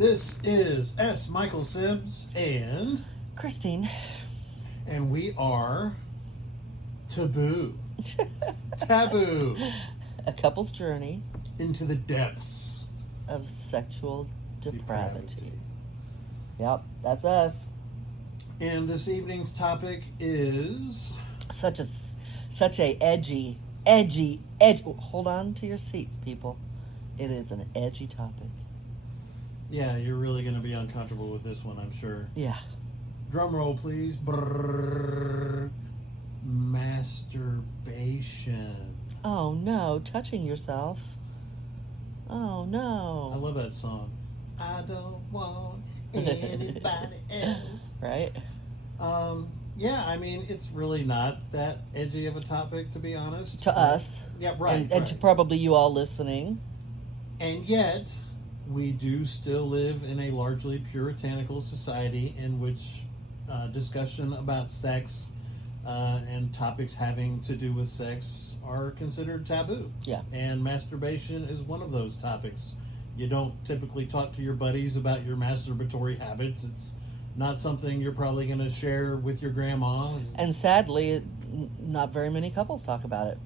This is S. Michael Sibbs and Christine. we are Taboo. Taboo. A couple's journey Into the depths of sexual depravity. Yep, that's us. And this evening's topic is Such a edgy. Hold on to your seats, people. It is an edgy topic. yeah, you're really going to be uncomfortable with this one, I'm sure. Yeah. Drum roll, please. Brrr. Masturbation. Oh no, touching yourself. Oh I no. love that song. I don't want anybody else. Right? Yeah, I mean, it's really not that edgy of a topic, to be honest. To us. Yeah, right. And to probably you all listening. And yet, we do still live in a largely puritanical society in which discussion about sex and topics having to do with sex are considered taboo. Yeah. And masturbation is one of those topics. You don't typically talk to your buddies about your masturbatory habits. It's not something you're probably going to share with your grandma. And sadly, not very many couples talk about it.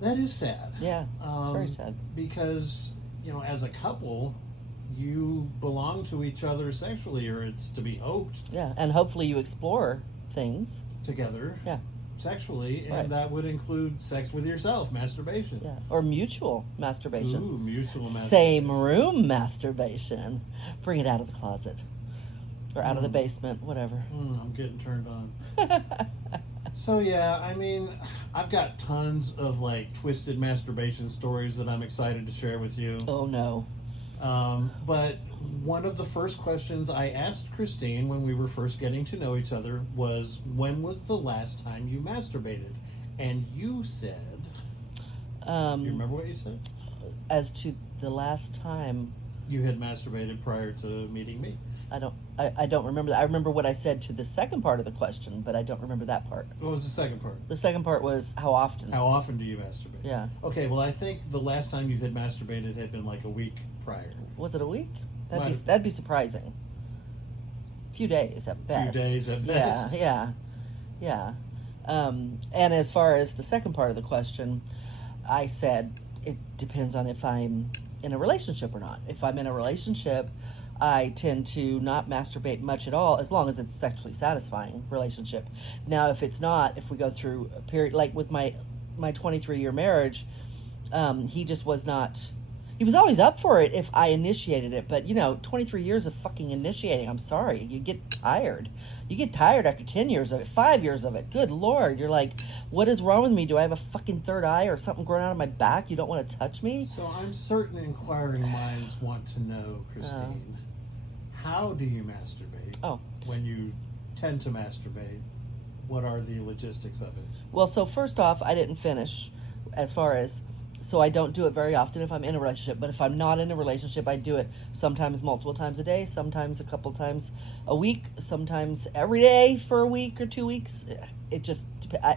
That is sad. Yeah, it's very sad. Because, you know, as a couple, you belong to each other sexually, or it's to be hoped. Yeah, and hopefully you explore things. Together. Yeah. Sexually, and Right. that would include sex with yourself, masturbation. Yeah, or mutual masturbation. Ooh, mutual masturbation. Same room masturbation. Bring it out of the closet. Or out of the basement, whatever. I'm getting turned on. So yeah, I mean, I've got tons of like twisted masturbation stories that I'm excited to share with you. Oh no. But one of the first questions I asked Christine when we were first getting to know each other was, when was the last time you masturbated? And you said, you remember what you said? As to the last time, You had masturbated prior to meeting me. I don't remember that. I remember what I said to the second part of the question, but I don't remember that part. What was the second part? The second part was how often. How often do you masturbate? Yeah. Okay, well, I think the last time you had masturbated had been like a week prior. Was it a week? Might- That'd be surprising. A few days at best. Few days at best. Yeah. And as far as the second part of the question, I said it depends on if I'm in a relationship or not. If I'm in a relationship, I tend to not masturbate much at all, as long as it's sexually satisfying relationship. Now, if it's not, if we go through a period, like with my 23-year marriage, he just was not. He was always up for it if I initiated it, but 23 years of fucking initiating, I'm sorry, you get tired. You get tired after 10 years of it, 5 years of it. Good Lord, you're like, what is wrong with me? Do I have a fucking third eye or something growing out of my back? You don't want to touch me? So I'm certain inquiring minds want to know, Christine, how do you masturbate? Oh. When you tend to masturbate, what are the logistics of it? Well, so first off, I didn't finish as far as, so I don't do it very often if I'm in a relationship, but if I'm not in a relationship, I do it sometimes multiple times a day, sometimes a couple times a week, sometimes every day for a week or 2 weeks. It just,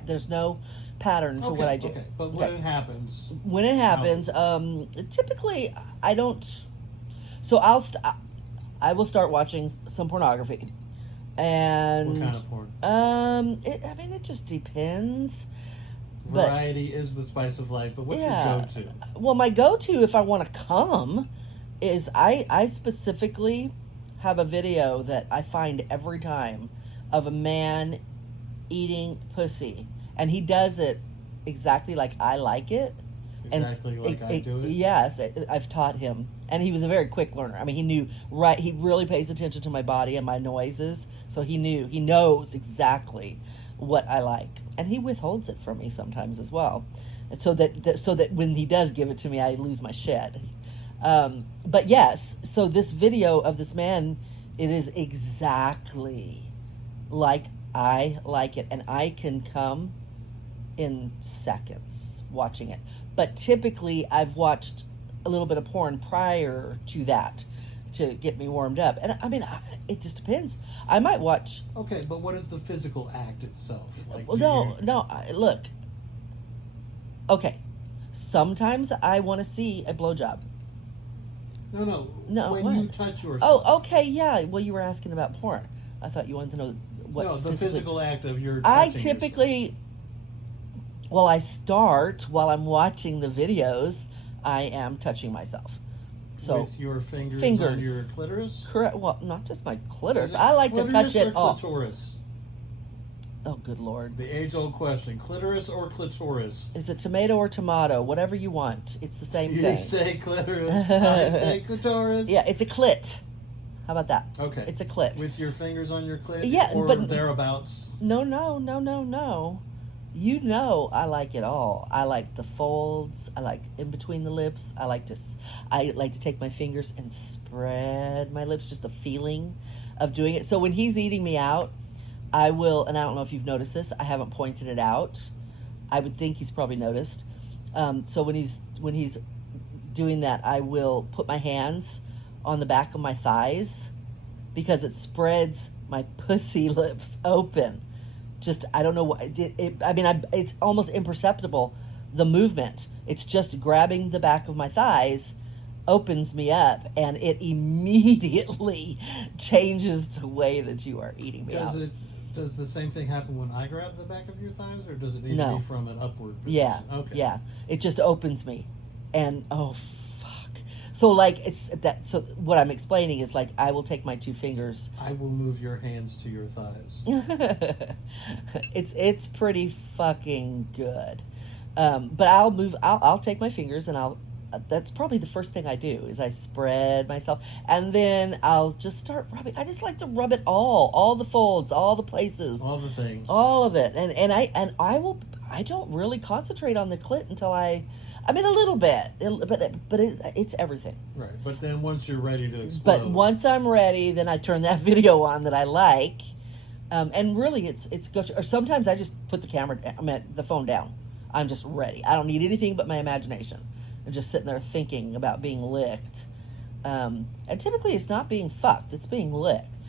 there's no pattern to what I do. Okay, but when it happens... When it happens, typically I don't, so I will start watching some pornography. And What kind of porn? it just depends. Variety is the spice of life, but what's your go-to? Well, my go-to if I want to come is I specifically have a video that I find every time of a man eating pussy, and he does it exactly like I like it. Exactly like I do it? Yes, I've taught him, and he was a very quick learner. I mean, he knew right. He really pays attention to my body and my noises, so he knows exactly what I like, and he withholds it from me sometimes as well, and so that when he does give it to me, I lose my shit. But yes, so this video of this man, it is exactly like I like it, and I can come in seconds watching it. But typically, I've watched a little bit of porn prior to that to get me warmed up. And I mean, it just depends. I might watch. Okay, but what is the physical act itself? Like, Look. Okay, sometimes I want to see a blowjob. No. When what? you touch yourself. Oh, okay, yeah. Well, you were asking about porn. I thought you wanted to know what. No, the physical act of your I touching typically, well, I start while I'm watching the videos. I am touching myself. So with your fingers on fingers. your clitoris? Correct. Well, not just my clitoris. Is it I like to touch clitoris it or all. clitoris? Oh, good Lord. The age-old question: clitoris or clitoris? It's a tomato or tomato, whatever you want. It's the same You thing. say clitoris. I say clitoris. Yeah, it's a clit. How about that? Okay. It's a clit. With your fingers on your clit? Yeah, or but thereabouts? No. You know I like it all. I like the folds. I like in between the lips. I like to take my fingers and spread my lips. Just the feeling of doing it. So when he's eating me out, I will, and I don't know if you've noticed this. I haven't pointed it out. I would think he's probably noticed. So when he's doing that, I will put my hands on the back of my thighs because it spreads my pussy lips open. Just, I don't know what it's almost imperceptible, the movement. It's just grabbing the back of my thighs opens me up, and it immediately changes the way that you are eating me out. Does the same thing happen when I grab the back of your thighs, or does it need No. to be from an upward position? Yeah. Okay. Yeah. It just opens me. And oh fuck. So like it's that so what I'm explaining is like I will take my two fingers. I will move your hands to your thighs. It's pretty fucking good. But I'll take my fingers and that's probably the first thing I do is I spread myself, and then I'll just start rubbing. I just like to rub it all the folds, all the places, All the things. all of it. And I don't really concentrate on the clit until I mean a little bit, but it's everything. Right, but then once you're ready to explode. But once I'm ready, then I turn that video on that I like, and really it's good. Or sometimes I just put the phone down. I'm just ready. I don't need anything but my imagination. And just sitting there thinking about being licked. And typically it's not being fucked, it's being licked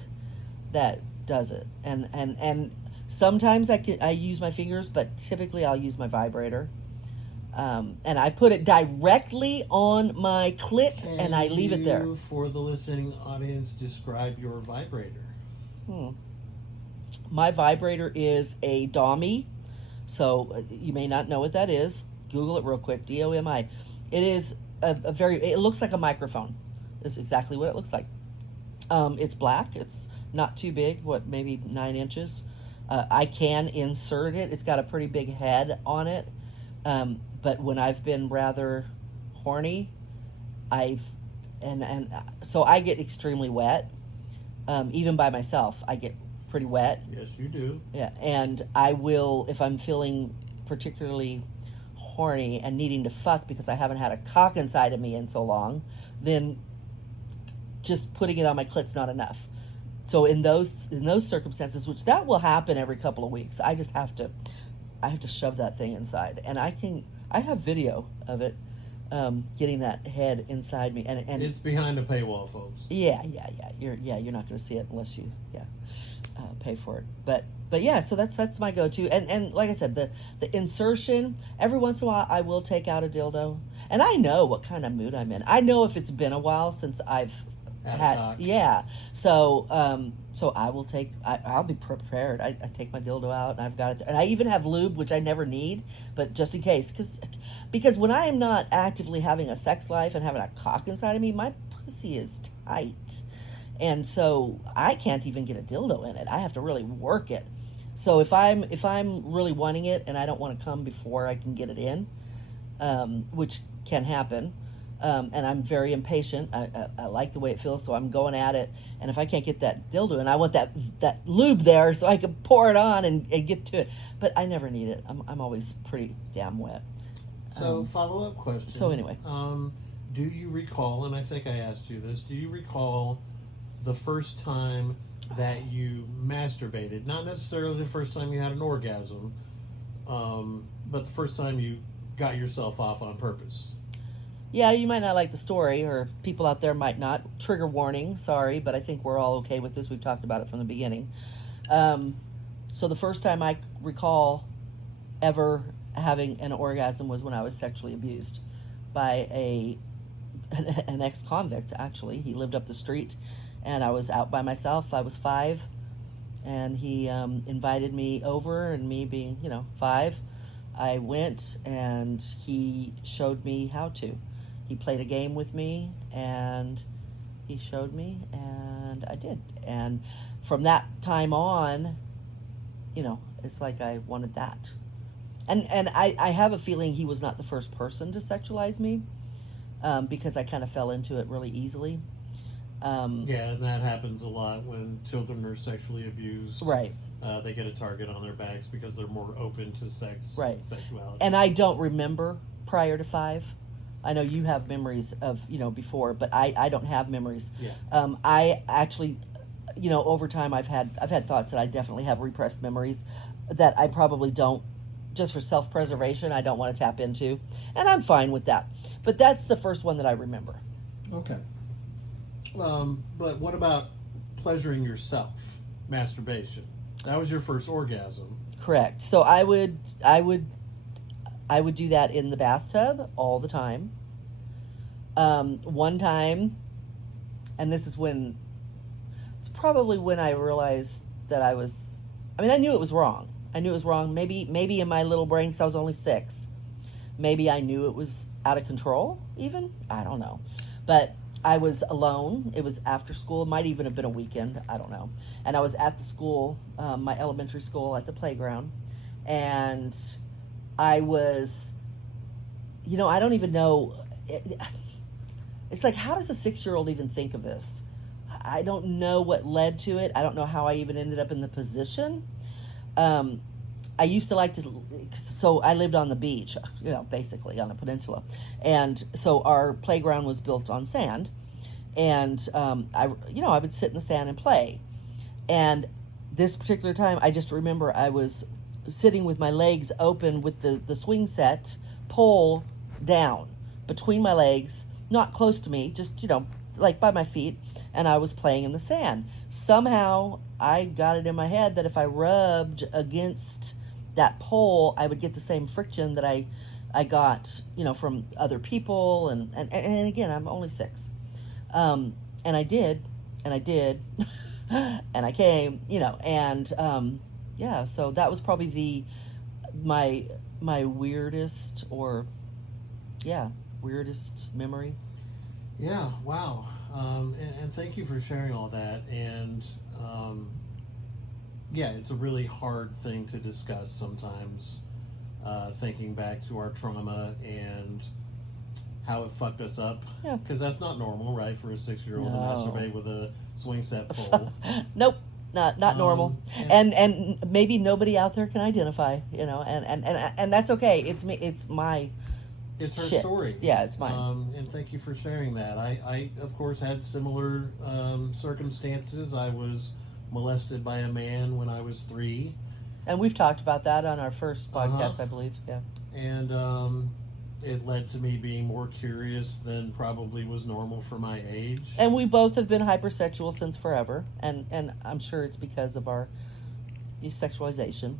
that does it. And sometimes I use my fingers, but typically I'll use my vibrator. And I put it directly on my clit and I leave it there. For the listening audience, describe your vibrator. My vibrator is a Domi. So you may not know what that is. Google it real quick. DOMI. It is it looks like a microphone. It's exactly what it looks like. It's black. It's not too big. Maybe 9 inches. I can insert it. It's got a pretty big head on it. But when I've been rather horny, so I get extremely wet. Even by myself, I get pretty wet. Yes, you do. Yeah, and I will, if I'm feeling particularly horny and needing to fuck because I haven't had a cock inside of me in so long, then just putting it on my clit's not enough. So in those circumstances, which that will happen every couple of weeks, I have to shove that thing inside, and I have video of it getting that head inside me, and it's behind a paywall, folks. Yeah. You're not going to see it unless you pay for it. But yeah, so that's my go-to. And like I said, the insertion, every once in a while I will take out a dildo, and I know what kind of mood I'm in. I know if it's been a while since I've had yeah. So I will I'll be prepared. I take my dildo out and I've got it, and I even have lube, which I never need, but just in case, because when I am not actively having a sex life and having a cock inside of me, my pussy is tight. And so I can't even get a dildo in it. I have to really work it. So if I'm really wanting it and I don't want to come before I can get it in, which can happen, and I'm very impatient. I like the way it feels, so I'm going at it. And if I can't get that dildo, and I want that lube there so I can pour it on and get to it, but I never need it. I'm always pretty damn wet. So follow-up question. So anyway, do you recall? And I think I asked you this. Do you recall the first time that you masturbated? Not necessarily the first time you had an orgasm, but the first time you got yourself off on purpose. Yeah, you might not like the story, or people out there might not. Trigger warning, sorry, but I think we're all okay with this. We've talked about it from the beginning. So the first time I recall ever having an orgasm was when I was sexually abused by an ex-convict, actually. He lived up the street, and I was out by myself. I was 5, and he invited me over, and me being, 5, I went, and he showed me how to. He played a game with me, and he showed me, and I did. And from that time on, it's like I wanted that. And I have a feeling he was not the first person to sexualize me, because I kind of fell into it really easily. Yeah, and that happens a lot when children are sexually abused. Right. They get a target on their backs because they're more open to sex and sexuality. And I don't remember prior to 5. I know you have memories of, before, but I don't have memories. Yeah. I actually, over time I've had thoughts that I definitely have repressed memories that I probably don't, just for self-preservation, I don't want to tap into. And I'm fine with that. But that's the first one that I remember. Okay. But what about pleasuring yourself? Masturbation. That was your first orgasm. Correct. So I would do that in the bathtub all the time. One time, and this is it's probably when I realized that I knew it was wrong. Maybe in my little brain, because I was only 6. Maybe I knew it was out of control, even. I don't know. But I was alone. It was after school. It might even have been a weekend. I don't know. And I was at the school, my elementary school, at the playground. And I was, I don't even know. It's like, how does a 6-year-old even think of this? I don't know what led to it. I don't know how I even ended up in the position. I used to like to, so I lived on the beach, basically on a peninsula. And so our playground was built on sand. And, I would sit in the sand and play. And this particular time, I just remember I was sitting with my legs open with the swing set pole down between my legs, not close to me, just, like by my feet. And I was playing in the sand. Somehow I got it in my head that if I rubbed against that pole, I would get the same friction that I got, from other people. And again, I'm only 6. And I did, and I came, yeah, so that was probably my weirdest weirdest memory. Yeah, wow. And thank you for sharing all that. And yeah, it's a really hard thing to discuss sometimes, thinking back to our trauma and how it fucked us up. Yeah. Because that's not normal, right, for a 6-year-old to No. masturbate with a swing set pole. Nope. Not normal. And maybe nobody out there can identify, and that's okay. It's me. It's my. It's her shit. story. Yeah, it's mine. And thank you for sharing that. I of course, had similar circumstances. I was molested by a man when I was 3. And we've talked about that on our first podcast, I believe. Yeah. And it led to me being more curious than probably was normal for my age. And we both have been hypersexual since forever. And I'm sure it's because of our sexualization.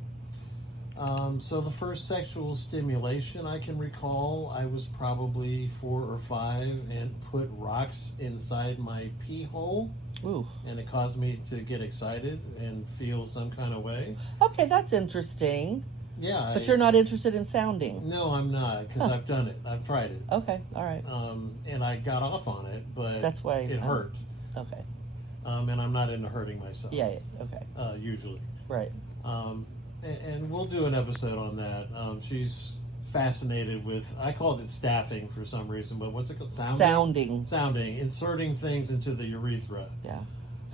So the first sexual stimulation I can recall, I was probably 4 or 5 and put rocks inside my pee hole. Ooh. And it caused me to get excited and feel some kind of way. Okay, that's interesting. Yeah. But you're not interested in sounding. No, I'm not, because I've done it. I've tried it. Okay, all right. And I got off on it, but that's why it hurt. Okay. And I'm not into hurting myself. Yeah, okay. Usually. Right. And we'll do an episode on that. She's fascinated with, I called it staffing for some reason, but what's it called? Sounding. Inserting things into the urethra. Yeah.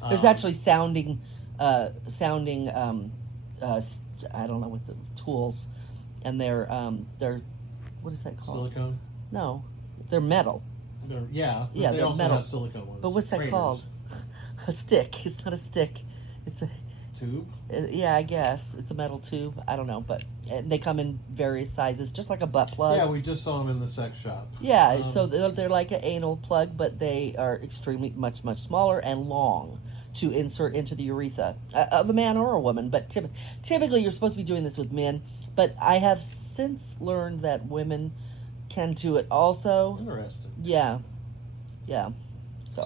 There's actually sounding, I don't know what the tools, and they're what is that called? Silicone? No, they're metal. Yeah, yeah, they they're also metal. have silicone ones. But what's that Craters. called? A stick. It's not a stick. It's a tube. Yeah, I guess it's a metal tube. I don't know, but they come in various sizes, just like a butt plug. Yeah, we just saw them in the sex shop. Yeah, so they're like an anal plug, but they are extremely much smaller and long to insert into the urethra of a man or a woman. But typically, you're supposed to be doing this with men. But I have since learned that women can do it also. Interesting. Yeah, Yeah.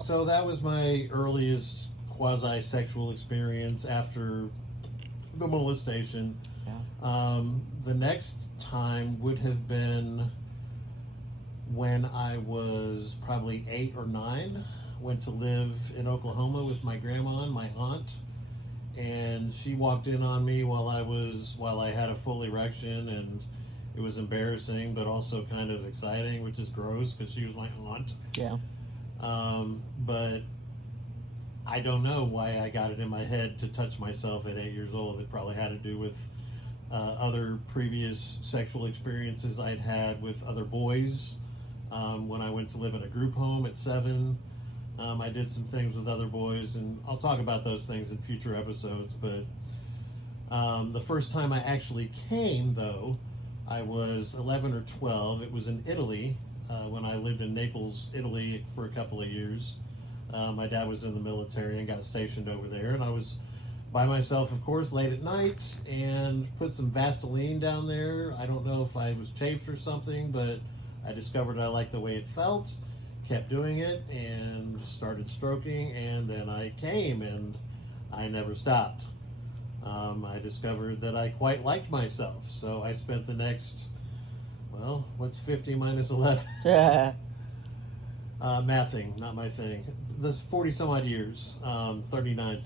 So that was my earliest quasi-sexual experience after the molestation. Yeah. The next time would have been when I was probably 8 or 9. Went to live in Oklahoma with my grandma and my aunt, and she walked in on me while I had a full erection, and it was embarrassing but also kind of exciting, which is gross because she was my aunt. Yeah. But I don't know why I got it in my head to touch myself at 8 years old. It probably had to do with other previous sexual experiences I'd had with other boys. When I went to live in a group home at 7, I did some things with other boys, and I'll talk about those things in future episodes. But the first time I actually came, though, I was 11 or 12. It was in Italy, when I lived in Naples, Italy for a couple of years. My dad was in the military and got stationed over there, and I was by myself, of course, late at night, and put some Vaseline down there. I don't know if I was chafed or something, but I discovered I liked the way it felt, kept doing it, and started stroking, and then I came, and I never stopped. I discovered that I quite liked myself, so I spent the next, well, what's 50 minus 11? Mathing, not my thing. This 40 some odd years, 39.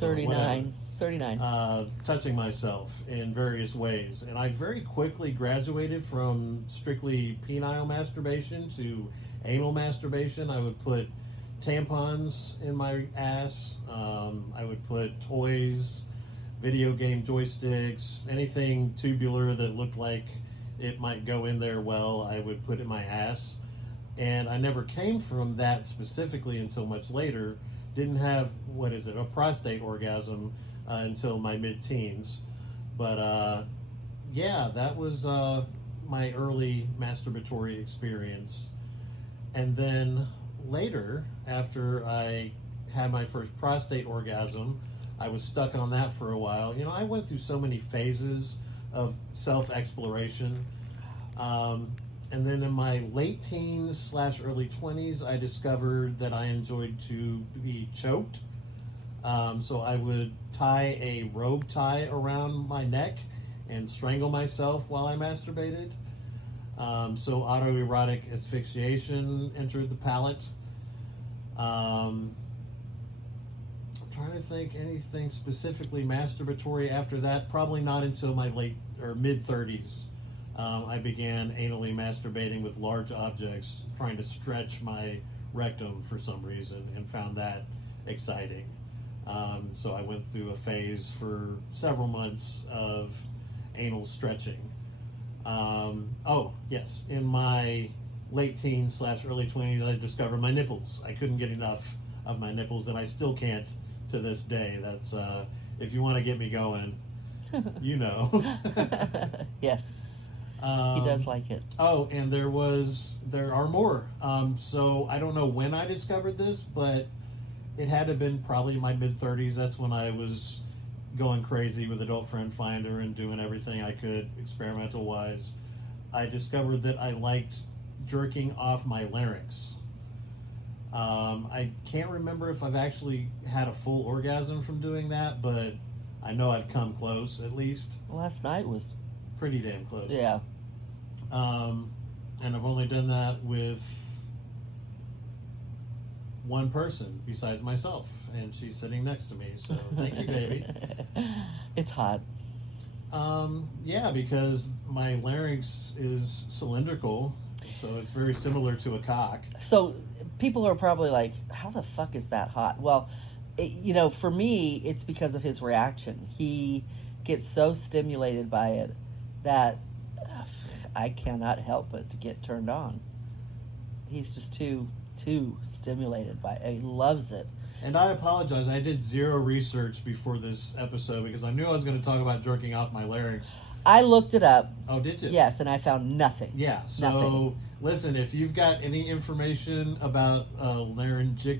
39. Touching myself in various ways. And I very quickly graduated from strictly penile masturbation to anal masturbation. I would put tampons in my ass. I would put toys, video game joysticks, anything tubular that looked like it might go in there well, I would put in my ass. And I never came from that specifically until much later. Didn't have, a prostate orgasm until my mid-teens. But yeah, that was my early masturbatory experience. And then later, after I had my first prostate orgasm, I was stuck on that for a while. I went through so many phases of self-exploration. And then in my late teens / early 20s, I discovered that I enjoyed to be choked. So I would tie a rope tie around my neck and strangle myself while I masturbated. So autoerotic asphyxiation entered the palate. I'm trying to think anything specifically masturbatory after that. Probably not until my late or mid 30s. I began anally masturbating with large objects, trying to stretch my rectum for some reason, and found that exciting. So I went through a phase for several months of anal stretching. Oh, yes, in my late teens / early 20s, I discovered my nipples. I couldn't get enough of my nipples, and I still can't to this day. That's, if you want to get me going, you know. Yes. He does like it. Oh, and there are more. So I don't know when I discovered this, but it had to have been probably my mid-30s. That's when I was going crazy with Adult Friend Finder and doing everything I could experimental-wise. I discovered that I liked jerking off my larynx. I can't remember if I've actually had a full orgasm from doing that, but I know I've come close, at least. Last night was pretty damn close. Yeah. And I've only done that with one person besides myself, and she's sitting next to me, so thank you, baby. It's hot. Yeah, because my larynx is cylindrical, so it's very similar to a cock. So people are probably like, how the fuck is that hot? Well, for me, it's because of his reaction. He gets so stimulated by it that I cannot help but to get turned on. He's just too stimulated by it. He loves it. And I apologize. I did zero research before this episode because I knew I was going to talk about jerking off my larynx. I looked it up. Oh, did you? Yes, and I found nothing. Yeah, so nothing. Listen, if you've got any information about laryngeal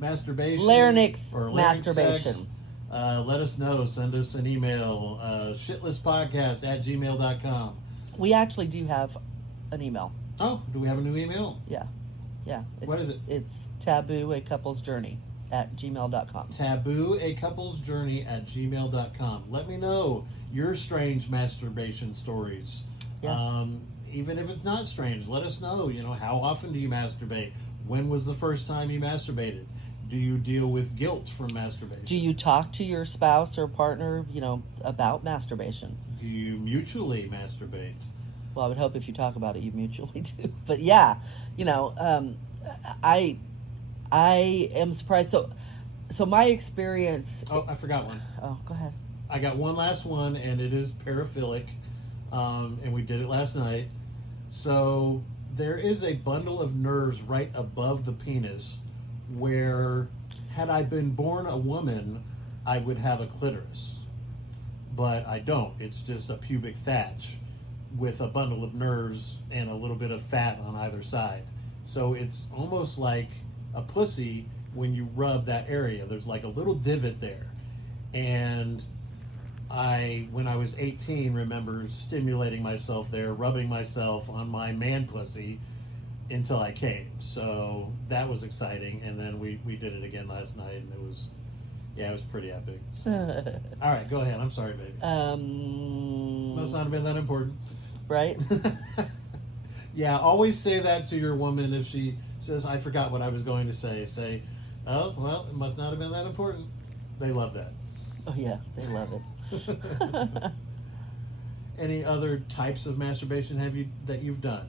masturbation, larynx or larynx masturbation, sex, let us know. Send us an email, shitlesspodcast@gmail.com. We actually do have an email. Oh, do we have a new email? Yeah. Yeah. What is it? It's Tabooacouplesjourney at gmail.com. Tabooacouplesjourney@gmail.com. Let me know your strange masturbation stories. Yeah. Even if it's not strange, let us know. How often do you masturbate? When was the first time you masturbated? Do you deal with guilt from masturbation? Do you talk to your spouse or partner, about masturbation? Do you mutually masturbate? Well, I would hope if you talk about it, you mutually do. But yeah, I am surprised. So my experience. Oh, I forgot one. Oh, go ahead. I got one last one, and it is paraphilic, and we did it last night. So there is a bundle of nerves right above the penis where, had I been born a woman, I would have a clitoris. But I don't. It's just a pubic thatch with a bundle of nerves and a little bit of fat on either side. So it's almost like a pussy when you rub that area. There's like a little divot there. And when I was 18, remember stimulating myself there, rubbing myself on my man pussy until I came. So that was exciting. And then we did it again last night, and it was pretty epic. So. All right, go ahead. I'm sorry, baby. Must not have been that important. Right? Yeah, always say that to your woman if she says, I forgot what I was going to say. Say, oh, well, it must not have been that important. They love that. Oh, yeah, they love it. Any other types of masturbation that you've done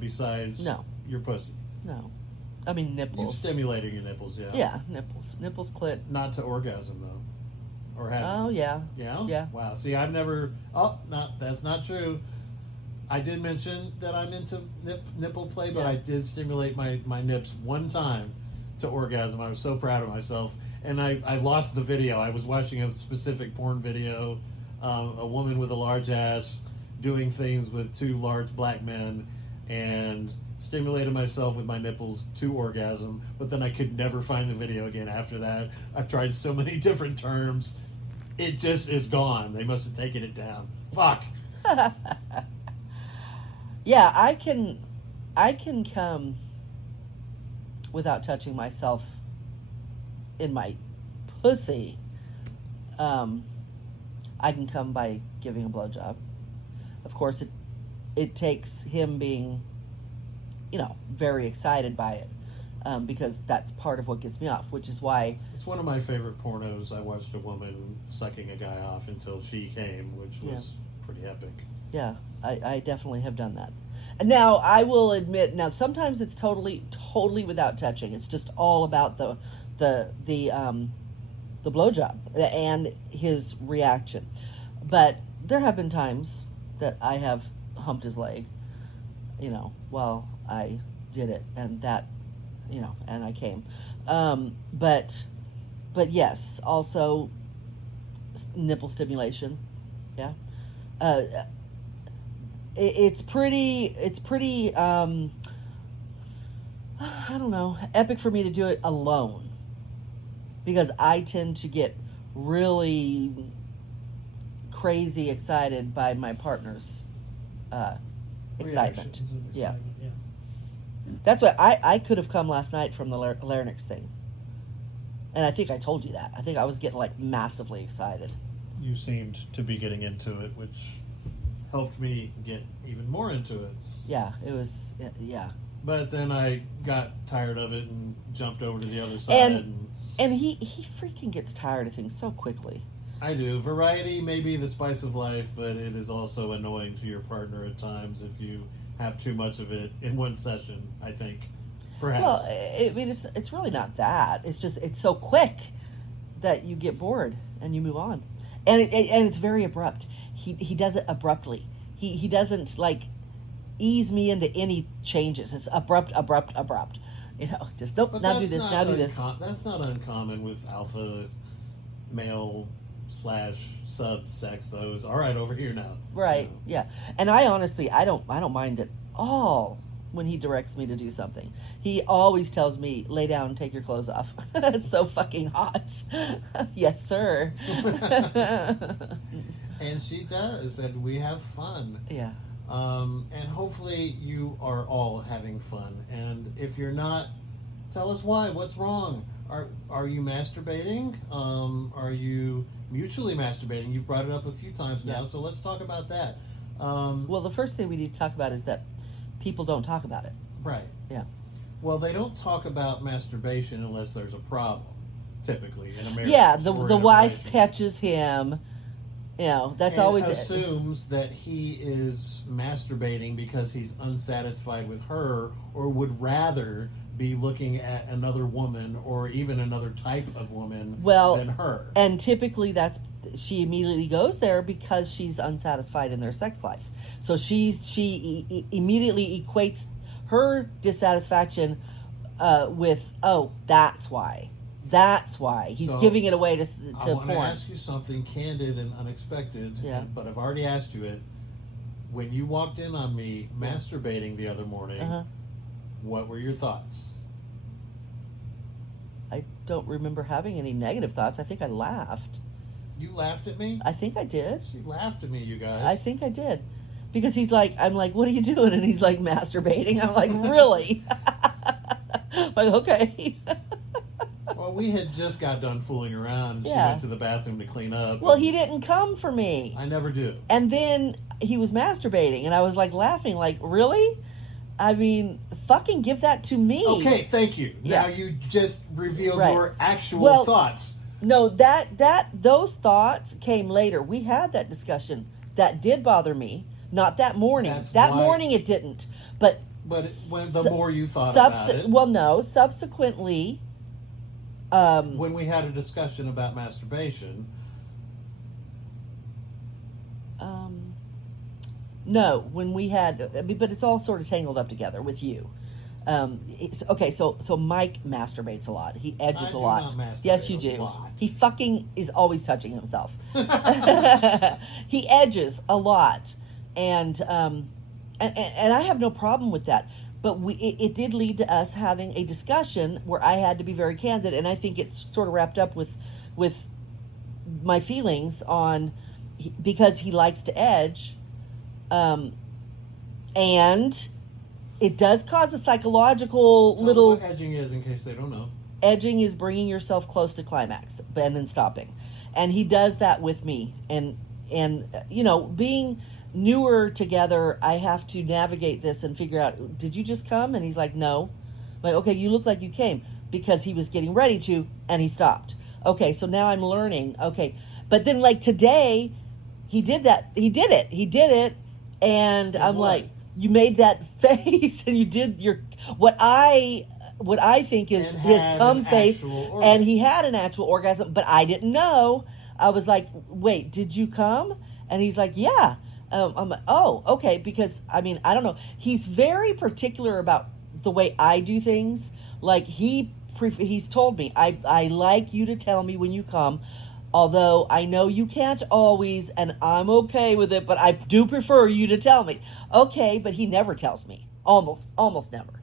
besides No. your pussy? No. I mean, You're nipples. stimulating your nipples, yeah. Yeah, nipples. Nipples, clit. Not to orgasm though, or have Oh, you? yeah. Yeah. Yeah. Wow. See, I've never. Oh, no, that's not true. I did mention that I'm into nipple play, but Yeah. I did stimulate my nips one time to orgasm. I was so proud of myself, and I lost the video. I was watching a specific porn video, a woman with a large ass doing things with two large black men, and stimulated myself with my nipples to orgasm, but then I could never find the video again after that. I've tried so many different terms. It just is gone. They must have taken it down. Fuck. Yeah, I can come without touching myself in my pussy. I can come by giving a blowjob. Of course, it takes him being, very excited by it, because that's part of what gets me off, which is why... It's one of my favorite pornos. I watched a woman sucking a guy off until she came, which was pretty epic. Yeah, I definitely have done that. And now, I will admit, sometimes it's totally without touching. It's just all about the blowjob and his reaction. But there have been times that I have humped his leg, while I did it, and that, and I came. But yes, also nipple stimulation. Yeah. It's pretty I don't know, epic for me to do it alone, because I tend to get really crazy excited by my partner's excitement. Reactions of Yeah. excitement, yeah. That's why I could have come last night from the larynx thing, and I think I told you that. I think I was getting massively excited. You seemed to be getting into it, which helped me get even more into it. Yeah, it was. Yeah. But then I got tired of it and jumped over to the other side. And he freaking gets tired of things so quickly. I do. Variety may be the spice of life, but it is also annoying to your partner at times if you have too much of it in one session, I think. Perhaps. Well, I mean, it's really not that. It's just, it's so quick that you get bored and you move on. And it's very abrupt. He does it abruptly. He doesn't ease me into any changes. It's abrupt. Just nope. But Now do this. Now do this. That's not uncommon with alpha male / sub sex. Those all right over here now. Right. Yeah. And I honestly, I don't mind at all when he directs me to do something. He always tells me, "Lay down, take your clothes off." It's so fucking hot. Yes, sir. And she does, and we have fun. Yeah. And hopefully you are all having fun. And if you're not, tell us why. What's wrong? Are you masturbating? Are you mutually masturbating? You've brought it up a few times now, so let's talk about that. Well, the first thing we need to talk about is that people don't talk about it. Right. Yeah. Well, they don't talk about masturbation unless there's a problem, typically in America. Yeah, the wife catches him. You know, that's and always assumes that he is masturbating because he's unsatisfied with her, or would rather be looking at another woman or even another type of woman than her. And typically she immediately goes there because she's unsatisfied in their sex life. So she immediately equates her dissatisfaction with, oh, that's why. That's why he's giving it away to I want porn. to ask you something candid and unexpected, but I've already asked you it. When you walked in on me masturbating the other morning, what were your thoughts? I don't remember having any negative thoughts. I think I laughed. You laughed at me? I think I did. She laughed at me, you guys. I think I did. Because I'm like, what are you doing? And he's like, masturbating. I'm like, really? I'm like, okay. Well, we had just got done fooling around, and she went to the bathroom to clean up. Well, he didn't come for me. I never do. And then he was masturbating, and I was like laughing, like, really? I mean, fucking give that to me. Okay, thank you. Yeah. Now you just revealed your actual thoughts. No, those thoughts came later. We had that discussion. That did bother me. Not that morning. Morning it didn't. But when the more you thought about it. Well, no. Subsequently, when we had a discussion about masturbation. No, when we had, but it's all sort of tangled up together with you. Okay, so Mike masturbates a lot. He edges a lot. Yes, you do. He fucking is always touching himself. He edges a lot, and I have no problem with that. But it did lead to us having a discussion where I had to be very candid, and I think it's sort of wrapped up with my feelings on because he likes to edge, and it does cause a psychological little. What edging is, in case they don't know. Edging is bringing yourself close to climax and then stopping, and he does that with me. And you know, being newer together, I have to navigate this and figure out, did you just come? And he's like, no. I'm like, okay, you look like you came, because he was getting ready to, and he stopped. Okay, so now I'm learning. Okay, but then like today, he did it, and I'm like, you made that face, and you did what I think is his cum face, and he had an actual orgasm, but I didn't know. I was like, wait, did you come? And he's like, yeah. I'm like, oh, okay, because, I mean, I don't know. He's very particular about the way I do things. Like, he's told me, I like you to tell me when you come, although I know you can't always, and I'm okay with it, but I do prefer you to tell me. Okay, but he never tells me. Almost never.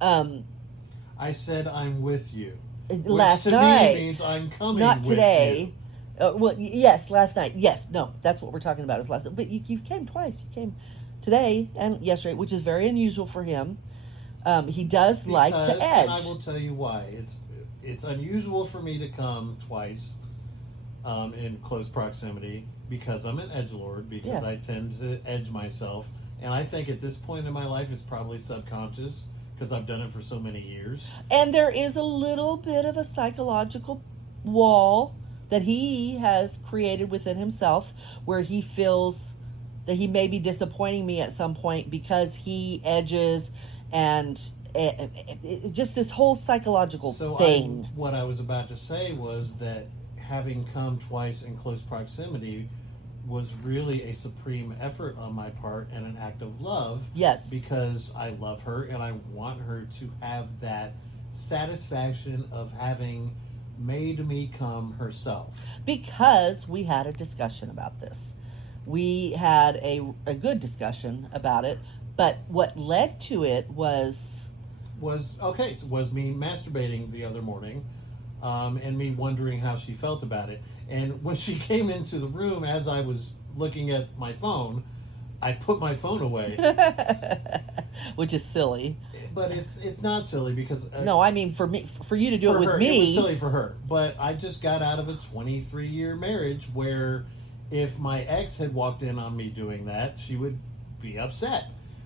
I said I'm with you. Last which to night. Me means I'm coming not with today. You. Well, yes, last night. Yes, no, that's what we're talking about is last night. But you came twice. You came today and yesterday, which is very unusual for him. He does like to edge. And I will tell you why. It's unusual for me to come twice in close proximity because I'm an edgelord, because I tend to edge myself. And I think at this point in my life, it's probably subconscious because I've done it for so many years. And there is a little bit of a psychological wall that he has created within himself where he feels that he may be disappointing me at some point because he edges, and just this whole psychological thing. What I was about to say was that having come twice in close proximity was really a supreme effort on my part and an act of love. Yes. Because I love her and I want her to have that satisfaction of having made me come herself. Because we had a discussion about this. We had a good discussion about it, but what led to it was me masturbating the other morning, and me wondering how she felt about it. And when she came into the room, as I was looking at my phone, I put my phone away. Which is silly. But it's not silly because No, I mean for me, for you to do it with her, me. it was silly for her. But I just got out of a 23-year marriage where if my ex had walked in on me doing that, she would be upset.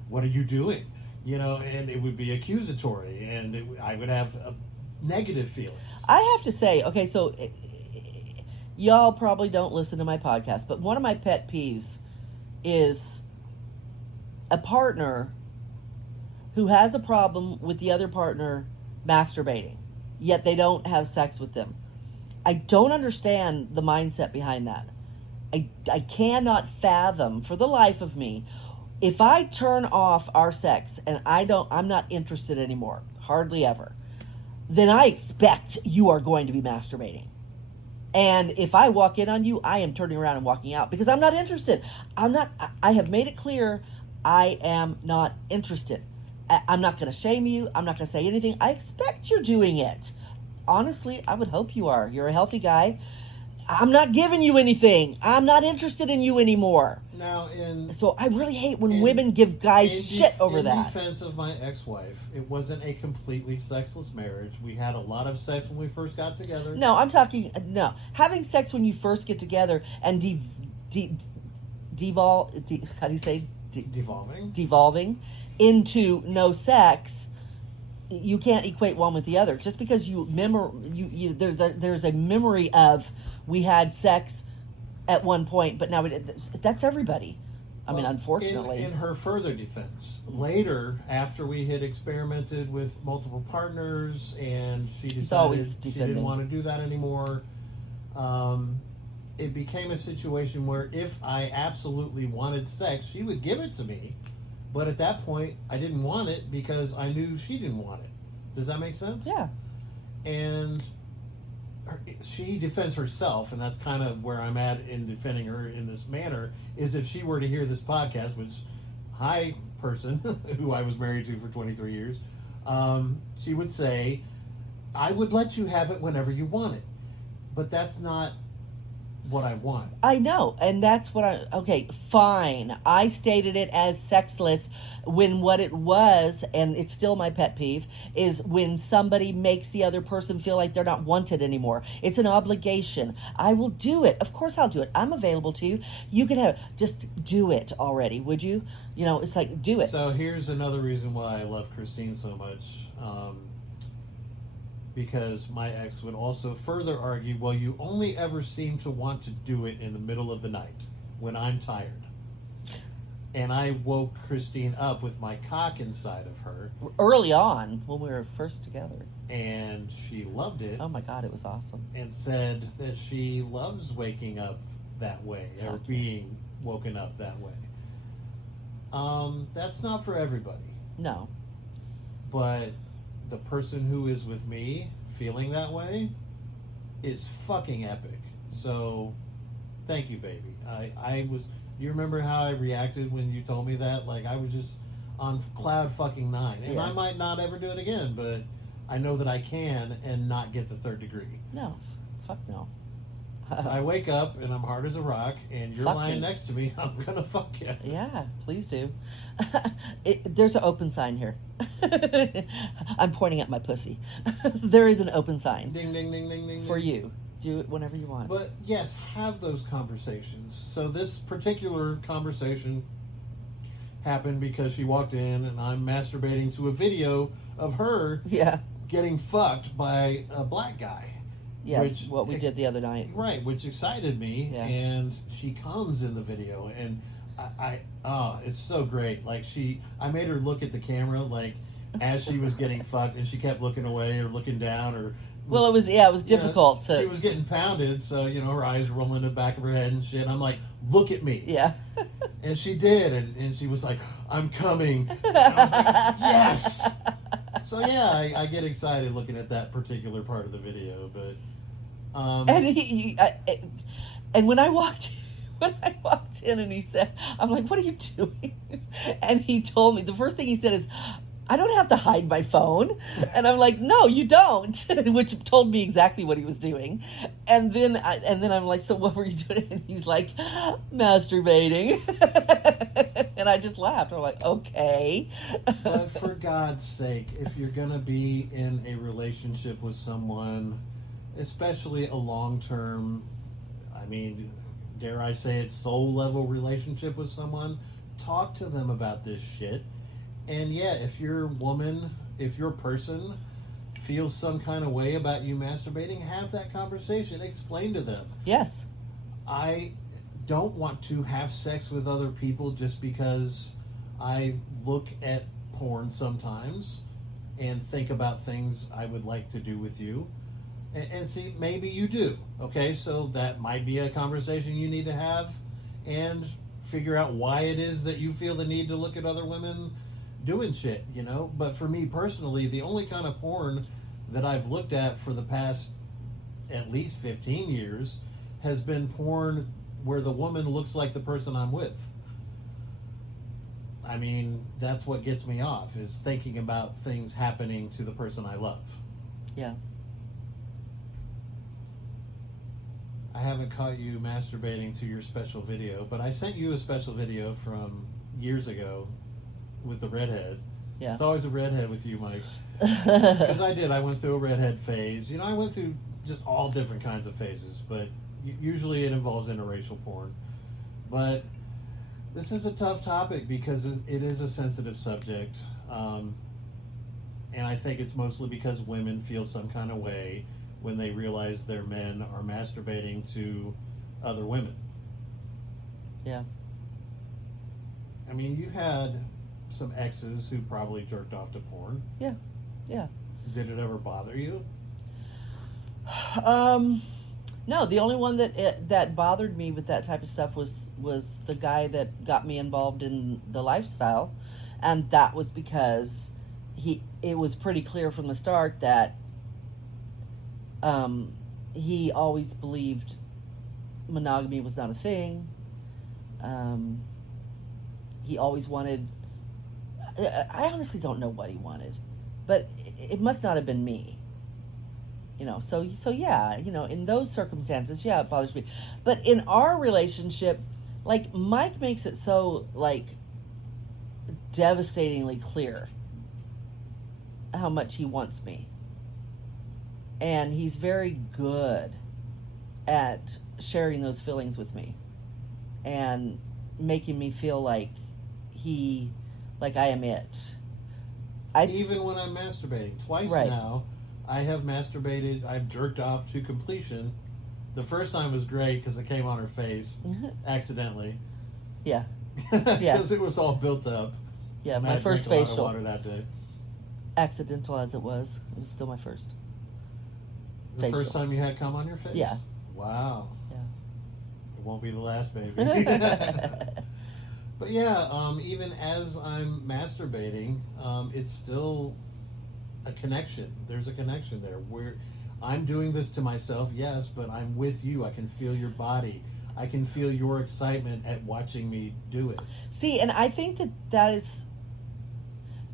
What are you doing? You know, and it would be accusatory, and I would have negative feelings. I have to say, okay, so y'all probably don't listen to my podcast, but one of my pet peeves is a partner who has a problem with the other partner masturbating, yet they don't have sex with them. I don't understand the mindset behind that. I cannot fathom for the life of me, if I turn off our sex and I'm not interested anymore, hardly ever, then I expect you are going to be masturbating. And if I walk in on you, I am turning around and walking out because I'm not interested. I have made it clear I am not interested. I'm not going to shame you. I'm not going to say anything. I expect you're doing it. Honestly, I would hope you are. You're a healthy guy. I'm not giving you anything. I'm not interested in you anymore. Now, so I really hate when women give guys shit over that. In defense of my ex-wife, it wasn't a completely sexless marriage. We had a lot of sex when we first got together. No, I'm talking having sex when you first get together and devolving into no sex. You can't equate one with the other. Just because there's a memory of we had sex at one point, but now that's everybody. I mean, unfortunately. In her further defense, later, after we had experimented with multiple partners and she decided she didn't want to do that anymore, it became a situation where if I absolutely wanted sex, she would give it to me. But at that point, I didn't want it because I knew she didn't want it. Does that make sense? Yeah. And she defends herself, and that's kind of where I'm at in defending her in this manner, is if she were to hear this podcast, which, hi, person who I was married to for 23 years, she would say, I would let you have it whenever you want it. But that's not what I want. I know, and that's what okay, fine. I stated it as sexless when what it was, and it's still my pet peeve, is when somebody makes the other person feel like they're not wanted anymore. It's an obligation. I will do it. Of course I'll do it. I'm available to you. You can have, just do it already, would you? You know, it's like, do it. So here's another reason why I love Christine so much. Because my ex would also further argue, well, you only ever seem to want to do it in the middle of the night when I'm tired. And I woke Christine up with my cock inside of her. Early on, when we were first together. And she loved it. Oh my God, it was awesome. And said that she loves waking up that way, or being woken up that way. That's not for everybody. No. But the person who is with me feeling that way is fucking epic. So thank you, baby. You remember how I reacted when you told me that? Like, I was just on cloud fucking 9. And I might not ever do it again, but I know that I can and not get the 3rd degree. No. Fuck no. If I wake up and I'm hard as a rock and you're lying next to me, I'm gonna fuck you. Yeah, please do. There's an open sign here. I'm pointing at my pussy. There is an open sign. Ding, ding, ding, ding, ding. For you. Do it whenever you want. But yes, have those conversations. So this particular conversation happened because she walked in and I'm masturbating to a video of her getting fucked by a black guy. Yeah, what we did the other night. Right, which excited me, and she comes in the video, and it's so great. Like, I made her look at the camera, like, as she was getting fucked, and she kept looking away or looking down, or... Well, it was difficult to... She was getting pounded, so, her eyes were rolling in the back of her head and shit. I'm like, look at me. Yeah. And she did, and she was like, I'm coming. And I was like, yes! So, yeah, I get excited looking at that particular part of the video, but... And when I walked in and he said, I'm like, what are you doing? And he told me, the first thing he said is, I don't have to hide my phone. And I'm like, no, you don't, which told me exactly what he was doing. And then I'm like, so what were you doing? And he's like, masturbating. And I just laughed. I'm like, okay. But for God's sake, if you're going to be in a relationship with someone, especially a long-term, I mean, dare I say it, soul-level relationship with someone, talk to them about this shit. And yeah, if your person feels some kind of way about you masturbating, have that conversation. Explain to them. Yes. I don't want to have sex with other people just because I look at porn sometimes and think about things I would like to do with you. And see, maybe you do. Okay, so that might be a conversation you need to have and figure out why it is that you feel the need to look at other women doing shit, you know? But for me personally, the only kind of porn that I've looked at for the past at least 15 years has been porn where the woman looks like the person I'm with. I mean, that's what gets me off, is thinking about things happening to the person I love. Yeah. I haven't caught you masturbating to your special video, but I sent you a special video from years ago with the redhead. Yeah. It's always a redhead with you, Mike. Because I went through a redhead phase. You know, I went through just all different kinds of phases, but usually it involves interracial porn. But this is a tough topic because it is a sensitive subject. And I think it's mostly because women feel some kind of way when they realize their men are masturbating to other women. Yeah. I mean, you had some exes who probably jerked off to porn. Yeah. Yeah. Did it ever bother you? No, the only one that bothered me with that type of stuff was the guy that got me involved in the lifestyle, and that was because it was pretty clear from the start that he always believed monogamy was not a thing. He always wanted, I honestly don't know what he wanted, but it must not have been me. You know, so yeah, you know, in those circumstances, yeah, it bothers me. But in our relationship, like, Mike makes it so, like, devastatingly clear how much he wants me. And he's very good at sharing those feelings with me and making me feel like I am it. Even when I'm masturbating. Twice Right. now, I have masturbated, I've jerked off to completion. The first time was great because it came on her face accidentally. Yeah. Because it was all built up. Yeah, And my I first drank a lot of facial. water that day. Accidental as it was still my first. The Facial. first time you had cum on your face? Yeah. Wow. Yeah. It won't be the last, baby. But yeah, even as I'm masturbating, it's still a connection. There's a connection there where I'm doing this to myself, yes, but I'm with you. I can feel your body. I can feel your excitement at watching me do it. See, and I think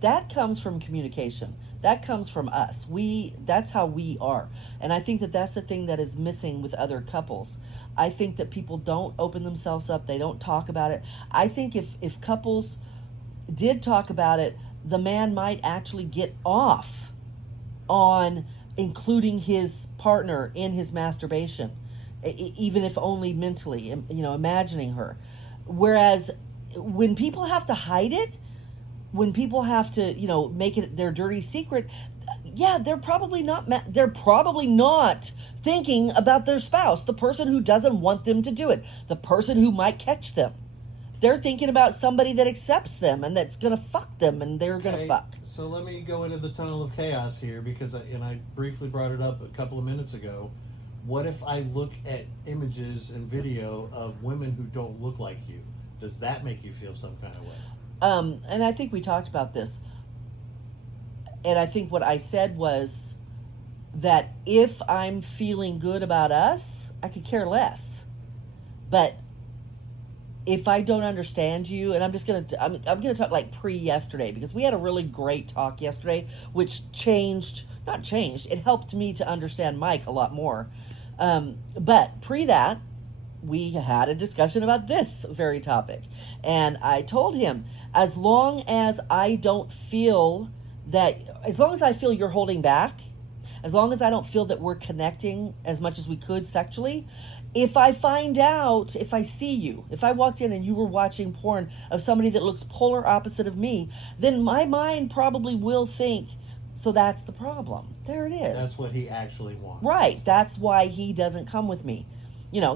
that comes from communication. That comes from us. That's how we are. And I think that's the thing that is missing with other couples. I think that people don't open themselves up. They don't talk about it. I think if couples did talk about it, the man might actually get off on including his partner in his masturbation, even if only mentally, you know, imagining her. Whereas when people have to hide it, when people have to, you know, make it their dirty secret, yeah, they're probably not thinking about their spouse, the person who doesn't want them to do it, the person who might catch them. They're thinking about somebody that accepts them and that's gonna fuck them, and they're gonna fuck. So let me go into the tunnel of chaos here, because I briefly brought it up a couple of minutes ago. What if I look at images and video of women who don't look like you? Does that make you feel some kind of way? And I think we talked about this. And I think what I said was that if I'm feeling good about us, I could care less. But if I don't understand you, and I'm gonna talk like yesterday, because we had a really great talk yesterday, which not changed, it helped me to understand Mike a lot more. But that, we had a discussion about this very topic, and I told him, as long as I feel you're holding back, as long as I don't feel that we're connecting as much as we could sexually, if I see you, if I walked in and you were watching porn of somebody that looks polar opposite of me, then my mind probably will think, so that's the problem. There it is. That's what he actually wants. Right. That's why he doesn't come with me.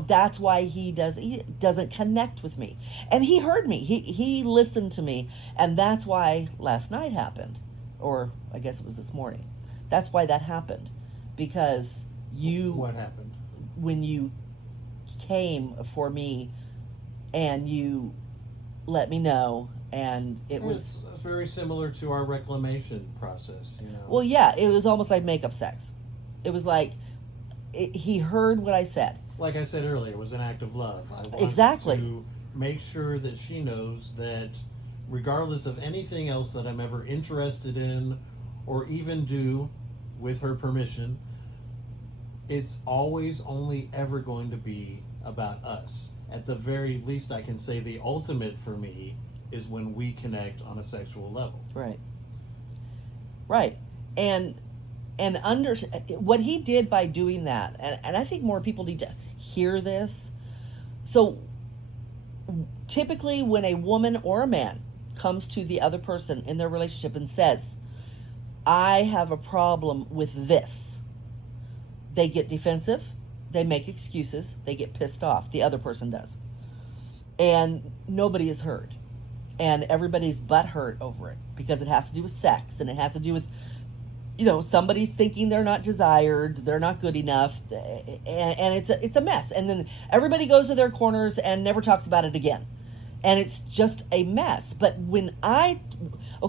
That's why he doesn't connect with me. And he heard me. He listened to me. And that's why last night happened. Or I guess it was this morning. That's why that happened. Because What happened? When you came for me and you let me know, and it was very similar to our reclamation process, Well, yeah, it was almost like makeup sex. It was like he heard what I said. Like I said earlier, it was an act of love. I want Exactly. to make sure that she knows that regardless of anything else that I'm ever interested in or even do with her permission, it's always only ever going to be about us. At the very least, I can say the ultimate for me is when we connect on a sexual level. Right. And what he did by doing that, and I think more people need to hear this. So typically when a woman or a man comes to the other person in their relationship and says, I have a problem with this, they get defensive, they make excuses, they get pissed off. The other person does. And nobody is heard. And everybody's butt hurt over it because it has to do with sex, and it has to do with, somebody's thinking they're not desired, they're not good enough, and it's a mess. And then everybody goes to their corners and never talks about it again. And it's just a mess. But when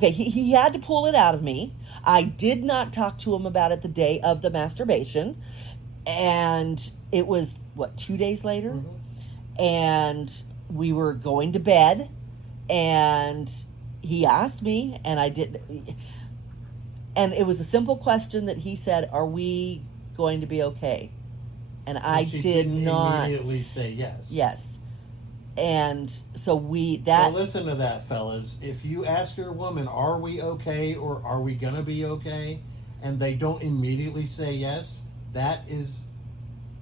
he had to pull it out of me. I did not talk to him about it the day of the masturbation. And it was, 2 days later? Mm-hmm. And we were going to bed, and he asked me, and I didn't. And it was a simple question that he said, are we going to be okay? And I did not immediately say yes. Yes. And so So listen to that, fellas. If you ask your woman, are we okay, or are we going to be okay, and they don't immediately say yes, that is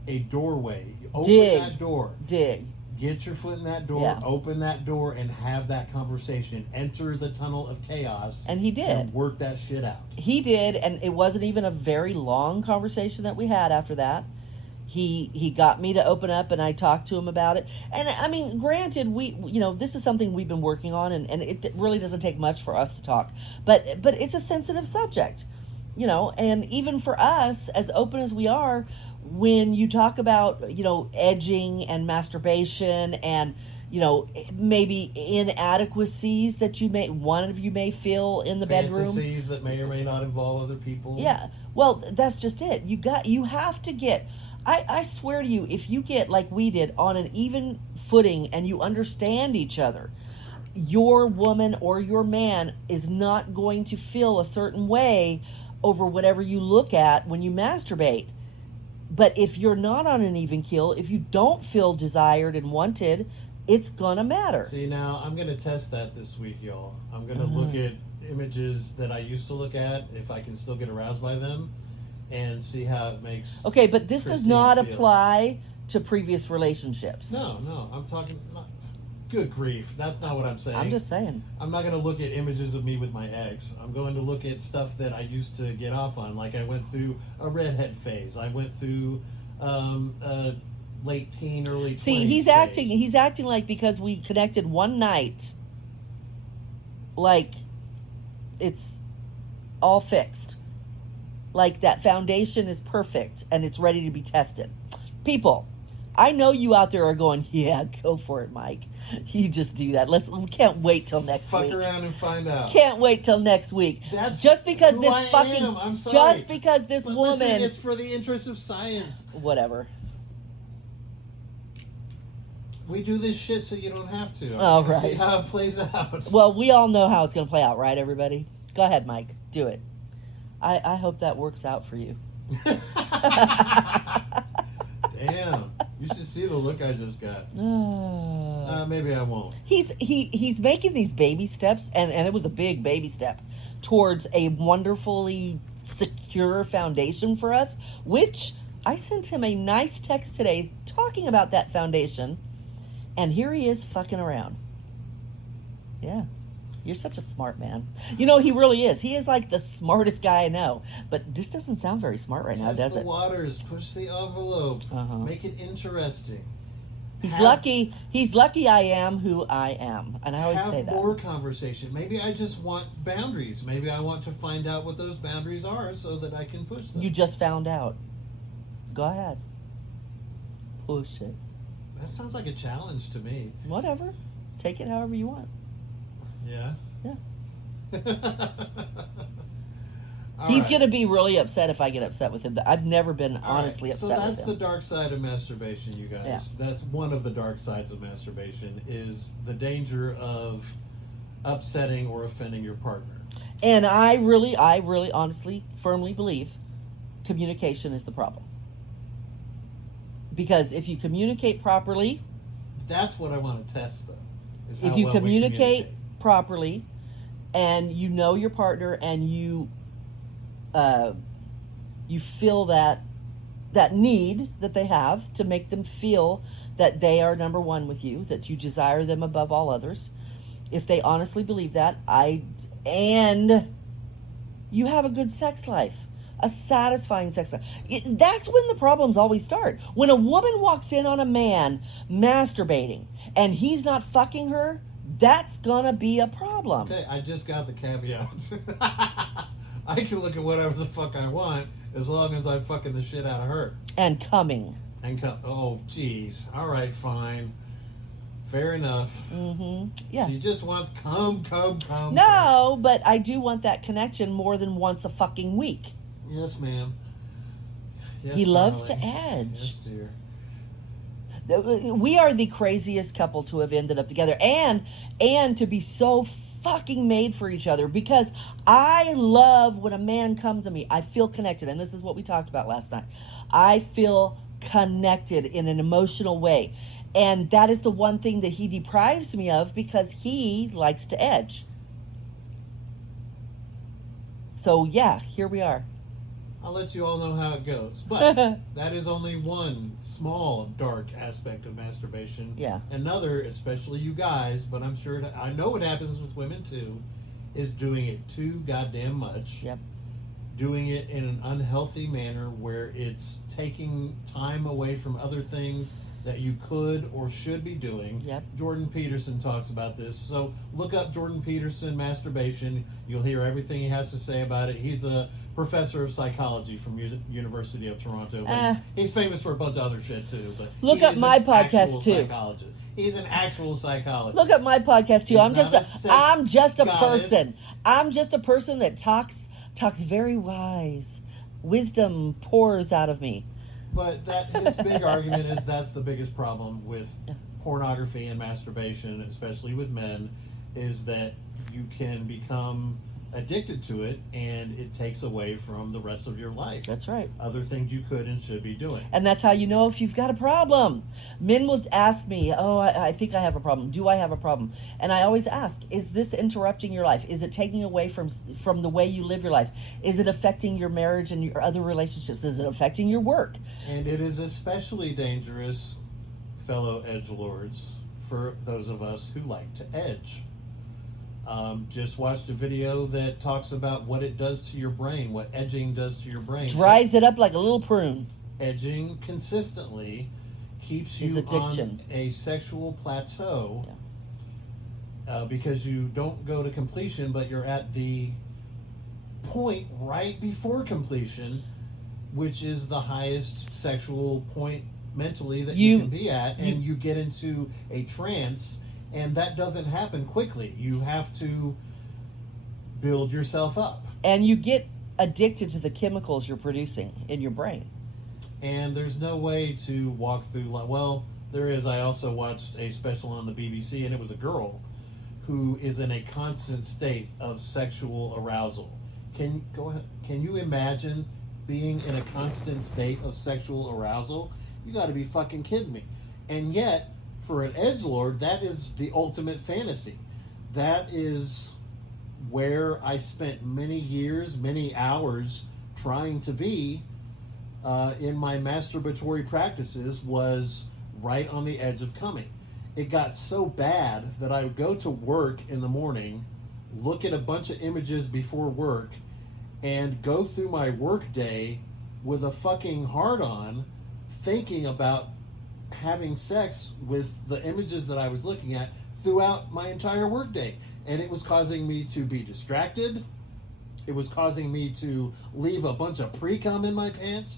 a doorway. Open that door. Dig. Get your foot in that door, open that door, and have that conversation. Enter the tunnel of chaos. And he did. And work that shit out. He did, and it wasn't even a very long conversation that we had after that. He got me to open up, and I talked to him about it. And I mean, granted, this is something we've been working on, and it really doesn't take much for us to talk. But it's a sensitive subject, and even for us, as open as we are, when you talk about, edging and masturbation and, maybe inadequacies that one of you may feel in the bedroom. Fantasies that may or may not involve other people. Yeah. Well, that's just it. You have to get, I swear to you, if you get, like we did, on an even footing and you understand each other, your woman or your man is not going to feel a certain way over whatever you look at when you masturbate. But if you're not on an even keel, if you don't feel desired and wanted, it's gonna matter. See, now I'm gonna test that this week, y'all. I'm gonna look at images that I used to look at, if I can still get aroused by them, and see how it makes. Okay, but this Christine does not feel. Apply to previous relationships. No, I'm talking. Good grief, that's not what I'm saying. I'm just saying. I'm not going to look at images of me with my ex. I'm going to look at stuff that I used to get off on. Like I went through a redhead phase. I went through a late teen, early 20s he's phase. He's acting like because we connected one night, like it's all fixed. Like that foundation is perfect and it's ready to be tested. People, I know you out there are going, yeah, go for it, Mike. You just do that. We can't wait till next week. Fuck around and find out. Can't wait till next week. That's just because who this I fucking am. I'm sorry. just because this But woman listen, it's for the interest of science. Whatever. We do this shit so you don't have to. Oh, See right. how it plays out. Well, we all know how it's going to play out, right, everybody? Go ahead, Mike. Do it. I hope that works out for you. Damn. You should see the look I just got. Maybe I won't. He's making these baby steps, and it was a big baby step towards a wonderfully secure foundation for us, which I sent him a nice text today talking about that foundation, and here he is fucking around. Yeah. You're such a smart man. You know, he really is. He is like the smartest guy I know. But this doesn't sound very smart right now, does Test it? the waters, push the envelope, make it interesting. He's lucky. He's lucky I am who I am. And I always say that. Have more conversation. Maybe I just want boundaries. Maybe I want to find out what those boundaries are so that I can push them. You just found out. Go ahead. Push it. That sounds like a challenge to me. Whatever. Take it however you want. Yeah? Yeah. He's going to be really upset if I get upset with him. I've never been honestly upset with him. So that's the dark side of masturbation, you guys. Yeah. That's one of the dark sides of masturbation, is the danger of upsetting or offending your partner. And I really honestly, firmly believe communication is the problem. Because if you communicate properly... That's what I want to test, though. If you communicate properly and you know your partner and you feel that need that they have to make them feel that they are number one with you, that you desire them above all others, if they honestly believe that, and you have a good sex life, a satisfying sex life, that's when the problems always start. When a woman walks in on a man masturbating and he's not fucking her, that's gonna be a problem. Okay, I just got the caveat. I can look at whatever the fuck I want as long as I'm fucking the shit out of her. And coming. Oh, jeez. All right, fine. Fair enough. Mm-hmm. Yeah. She just wants come. No, but I do want that connection more than once a fucking week. Yes, ma'am. Yes, he loves darling. to edge. Yes, dear. We are the craziest couple to have ended up together, and to be so fucking made for each other, because I love when a man comes to me. I feel connected, and this is what we talked about last night. I feel connected in an emotional way, and that is the one thing that he deprives me of because he likes to edge. So yeah, here we are. I'll let you all know how it goes. But that is only one small dark aspect of masturbation. Yeah. Another, especially you guys, but I'm sure I know it happens with women too, is doing it too goddamn much. Yep. Doing it in an unhealthy manner where it's taking time away from other things that you could or should be doing. Yep. Jordan Peterson talks about this. So look up Jordan Peterson masturbation. You'll hear everything he has to say about it. He's a professor of psychology from University of Toronto. He's famous for a bunch of other shit too. But look up my podcast too. Psychologist. He's an actual psychologist. Look up my podcast too. I'm just a person. I'm just a person that talks very wise. Wisdom pours out of me. But his big argument is that's the biggest problem with pornography and masturbation, especially with men, is that you can become addicted to it and it takes away from the rest of your life. That's right. Other things you could and should be doing. And that's how you know if you've got a problem. Men will ask me, I think I have a problem. Do I have a problem? And I always ask, is this interrupting your life? Is it taking away from the way you live your life? Is it affecting your marriage and your other relationships? Is it affecting your work? And it is especially dangerous, fellow edgelords, for those of us who like to edge. Just watched a video that talks about what it does to your brain, what edging does to your brain. Dries it up like a little prune. Edging consistently keeps you on a sexual plateau, because you don't go to completion, but you're at the point right before completion, which is the highest sexual point mentally that you can be at, and you get into a trance. And that doesn't happen quickly. You have to build yourself up. And you get addicted to the chemicals you're producing in your brain. And there's no way to walk through, well, There is. I also watched a special on the BBC, and it was a girl who is in a constant state of sexual arousal. Can go ahead? Can you imagine being in a constant state of sexual arousal? You got to be fucking kidding me. And yet, for an edgelord, that is the ultimate fantasy. That is where I spent many years, many hours trying to be in my masturbatory practices, was right on the edge of coming. It got so bad that I would go to work in the morning, look at a bunch of images before work, and go through my work day with a fucking hard on, thinking about having sex with the images that I was looking at throughout my entire work day. And it was causing me to be distracted. It was causing me to leave a bunch of pre-cum in my pants.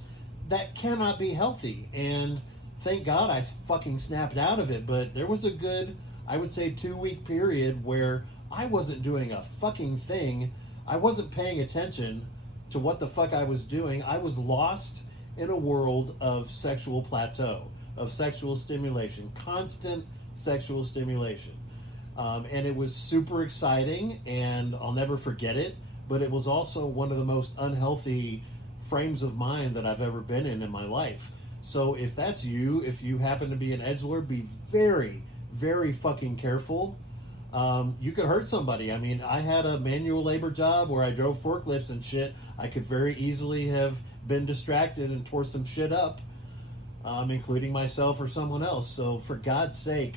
That cannot be healthy. And thank God I fucking snapped out of it. But there was a good, I would say, 2-week period where I wasn't doing a fucking thing. I wasn't paying attention to what the fuck I was doing. I was lost in a world of sexual plateau, of sexual stimulation, constant sexual stimulation. And it was super exciting, and I'll never forget it. But it was also one of the most unhealthy frames of mind that I've ever been in my life. So if that's you, if you happen to be an edgelord, be very, very fucking careful. You could hurt somebody. I mean, I had a manual labor job where I drove forklifts and shit. I could very easily have been distracted and tore some shit up, including myself or someone else. So for God's sake,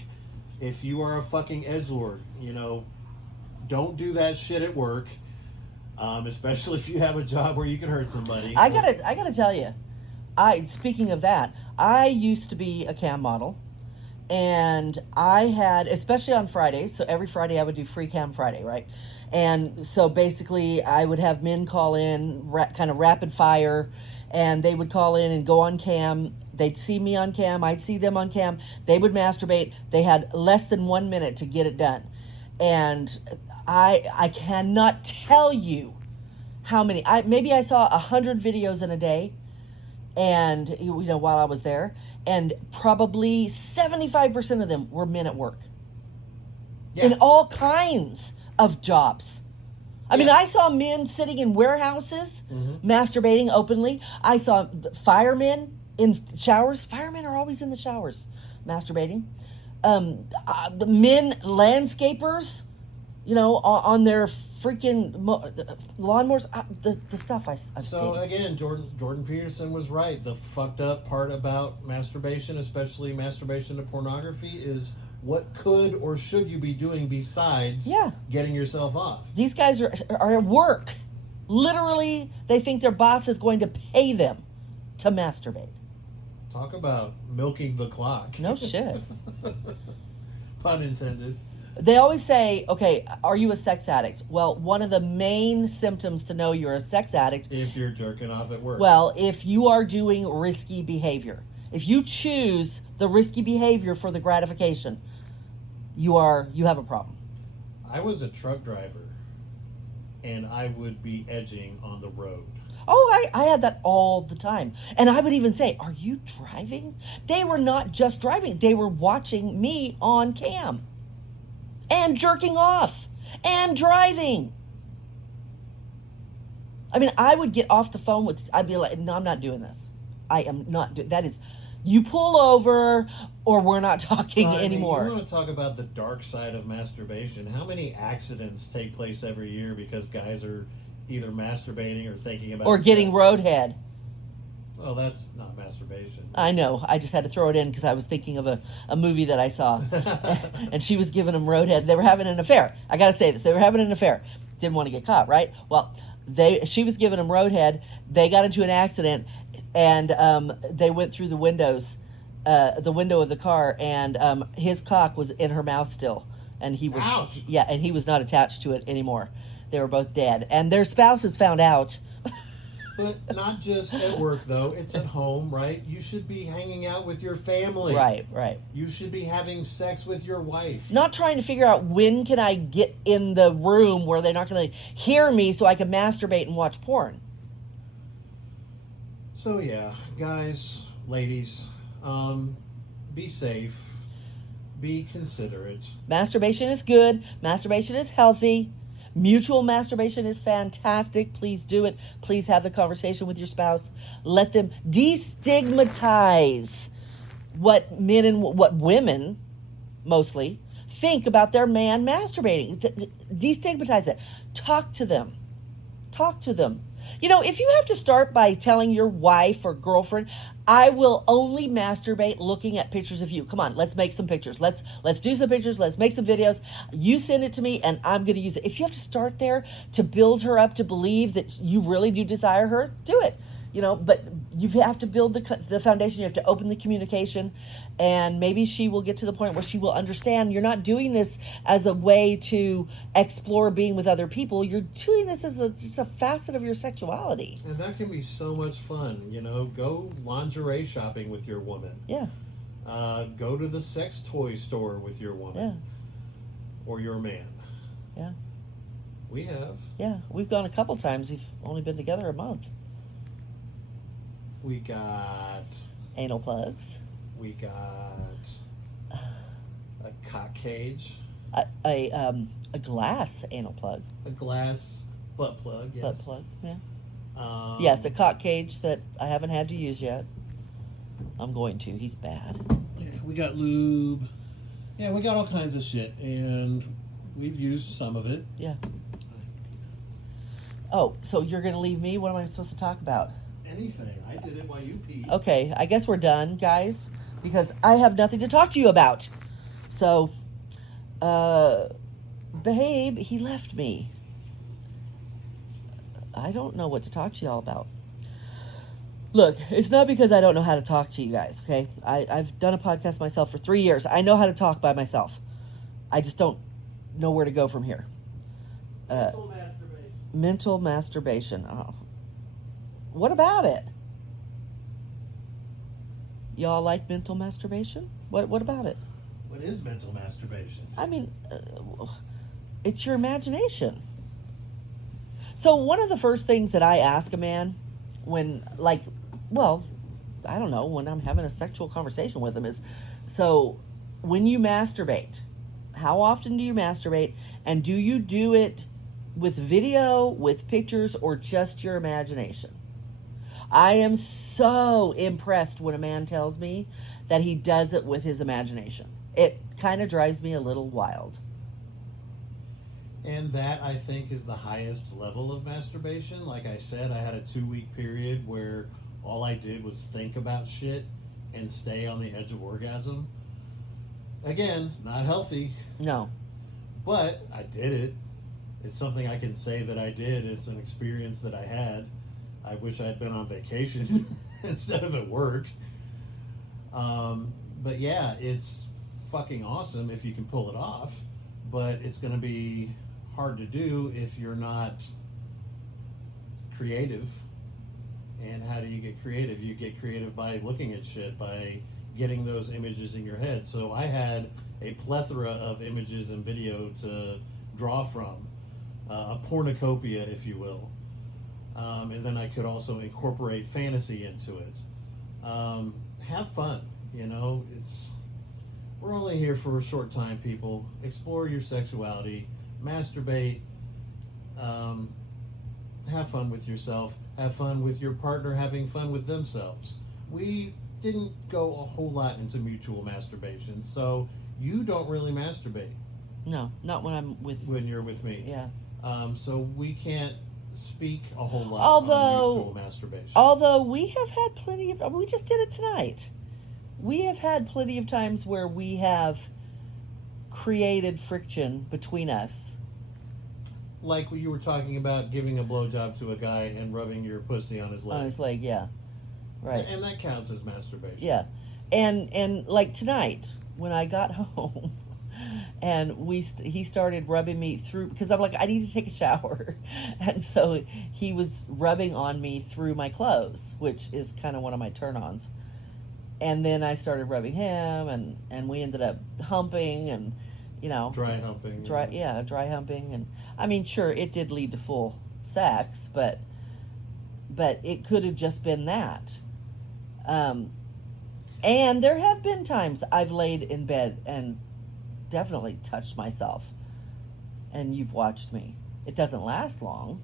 if you are a fucking edgelord, don't do that shit at work. Especially if you have a job where you can hurt somebody. I gotta tell you, speaking of that, I used to be a cam model, and I had, especially on Fridays, so every Friday I would do Free Cam Friday, right? And so basically I would have men call in, kind of rapid fire, and they would call in and go on cam. They'd see me on cam, I'd see them on cam, they would masturbate. They had less than 1 minute to get it done. And I cannot tell you how many. Maybe I saw 100 videos in a day, and while I was there, and probably 75% of them were men at work, in all kinds of jobs. I mean, I saw men sitting in warehouses, masturbating openly. I saw firemen in showers. Firemen are always in the showers, masturbating. Men, landscapers, on their freaking lawnmowers, the stuff I've seen. So again, Jordan Peterson was right. The fucked up part about masturbation, especially masturbation to pornography, is what could or should you be doing besides getting yourself off? These guys are at work. Literally, they think their boss is going to pay them to masturbate. Talk about milking the clock. No shit. Pun intended. They always say, okay, are you a sex addict? Well, one of the main symptoms to know you're a sex addict, if you're jerking off at work. Well, if you are doing risky behavior. If you choose the risky behavior for the gratification, you have a problem. I was a truck driver, and I would be edging on the road. Oh, I had that all the time. And I would even say, are you driving? They were not just driving. They were watching me on cam. And jerking off. And driving. I mean, I would get off the phone I'd be like, no, I'm not doing this. I am not doing, that is, you pull over or we're not talking anymore. You want to talk about the dark side of masturbation. How many accidents take place every year because guys are either masturbating or thinking about or getting roadhead? Well, that's not masturbation. I know. I just had to throw it in because I was thinking of a movie that I saw. And she was giving him roadhead. They were having an affair. I got to say this. They were having an affair. Didn't want to get caught, right? Well, she was giving him roadhead. They got into an accident, and they went through the window of the car, and his cock was in her mouth still. And he was, ouch. Yeah, and he was not attached to it anymore. They were both dead. And their spouses found out. But not just at work, though. It's at home, right? You should be hanging out with your family. Right. You should be having sex with your wife. Not trying to figure out when can I get in the room where they're not going to hear me so I can masturbate and watch porn. So yeah, guys, ladies, be safe, be considerate. Masturbation is good. Masturbation is healthy. Mutual masturbation is fantastic. Please do it. Please have the conversation with your spouse. Let them destigmatize what men and what women mostly think about their man masturbating. Destigmatize it. Talk to them. Talk to them. You know, if you have to start by telling your wife or girlfriend, I will only masturbate looking at pictures of you. Come on, let's make some pictures. Let's do some pictures. Let's make some videos. You send it to me and I'm going to use it. If you have to start there to build her up to believe that you really do desire her, do it. You know, but you have to build the foundation. You have to open the communication, and maybe she will get to the point where she will understand you're not doing this as a way to explore being with other people. You're doing this as just a facet of your sexuality. And that can be so much fun. You know, go lingerie shopping with your woman. Yeah. Go to the sex toy store with your woman. Yeah. Or your man. Yeah. We have. Yeah, we've gone a couple times. We've only been together a month. We got Anal plugs. We got a cock cage. A glass anal plug. A glass butt plug. Yes. Butt plug. Yeah. Yes, a cock cage that I haven't had to use yet. I'm going to. He's bad. Yeah, we got lube. Yeah, we got all kinds of shit, and we've used some of it. Yeah. Oh, so you're going to leave me? What am I supposed to talk about? Anything. I did it while you peed. Okay, I guess we're done, guys, because I have nothing to talk to you about. So, babe, he left me. I don't know what to talk to y'all about. Look, it's not because I don't know how to talk to you guys, okay? I've done a podcast myself for 3 years. I know how to talk by myself. I just don't know where to go from here. Mental masturbation. Mental masturbation. Oh. What about it? Y'all like mental masturbation? What about it? What is mental masturbation? I mean, it's your imagination. So one of the first things that I ask a man when, like, well, I don't know, when I'm having a sexual conversation with him is, so when you masturbate, how often do you masturbate? And do you do it with video, with pictures, or just your imagination? I am so impressed when a man tells me that he does it with his imagination. It kind of drives me a little wild. And that, I think, is the highest level of masturbation. Like I said, I had a 2-week period where all I did was think about shit and stay on the edge of orgasm. Again, not healthy. No. But I did it. It's something I can say that I did. It's an experience that I had. I wish I had been on vacation instead of at work. But yeah, it's fucking awesome if you can pull it off. But it's going to be hard to do if you're not creative. And how do you get creative? You get creative by looking at shit, by getting those images in your head. So I had a plethora of images and video to draw from, a pornucopia, if you will. And then I could also incorporate fantasy into it. Have fun, you know. We're only here for a short time, people. Explore your sexuality, masturbate, have fun with yourself, have fun with your partner having fun with themselves. We didn't go a whole lot into mutual masturbation, so you don't really masturbate. No, not when you're with me. Yeah. So we can't speak a whole lot Although- on mutual masturbation. Although we have had plenty of, we just did it tonight. We have had plenty of times where we have created friction between us. Like when you were talking about giving a blowjob to a guy and rubbing your pussy on his leg. On his leg, yeah. Right. And that counts as masturbation. Yeah. And like tonight, when I got home, and he started rubbing me through, because I'm like, I need to take a shower. And so he was rubbing on me through my clothes, which is kind of one of my turn-ons. And then I started rubbing him, and we ended up humping, and, you know. Dry humping. Dry humping. And I mean, sure, it did lead to full sex, but it could have just been that. And there have been times I've laid in bed and definitely touched myself, and you've watched me. It doesn't last long.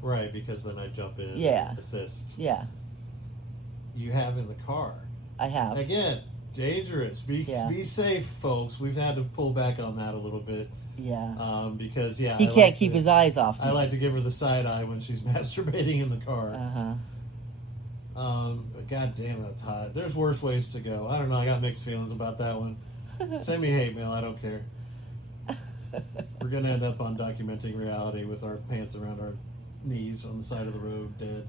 Right, because then I jump in Yeah. and assist. Yeah, You have in the car. I have. Again, dangerous. Be safe, folks. We've had to pull back on that a little bit. Yeah. Because, yeah. He can't keep his eyes off me. I like to give her the side eye when she's masturbating in the car. Uh-huh. But God damn, that's hot. There's worse ways to go. I don't know. I got mixed feelings about that one. Send me hate mail. I don't care. We're going to end up on documenting reality with our pants around our knees on the side of the road, dead.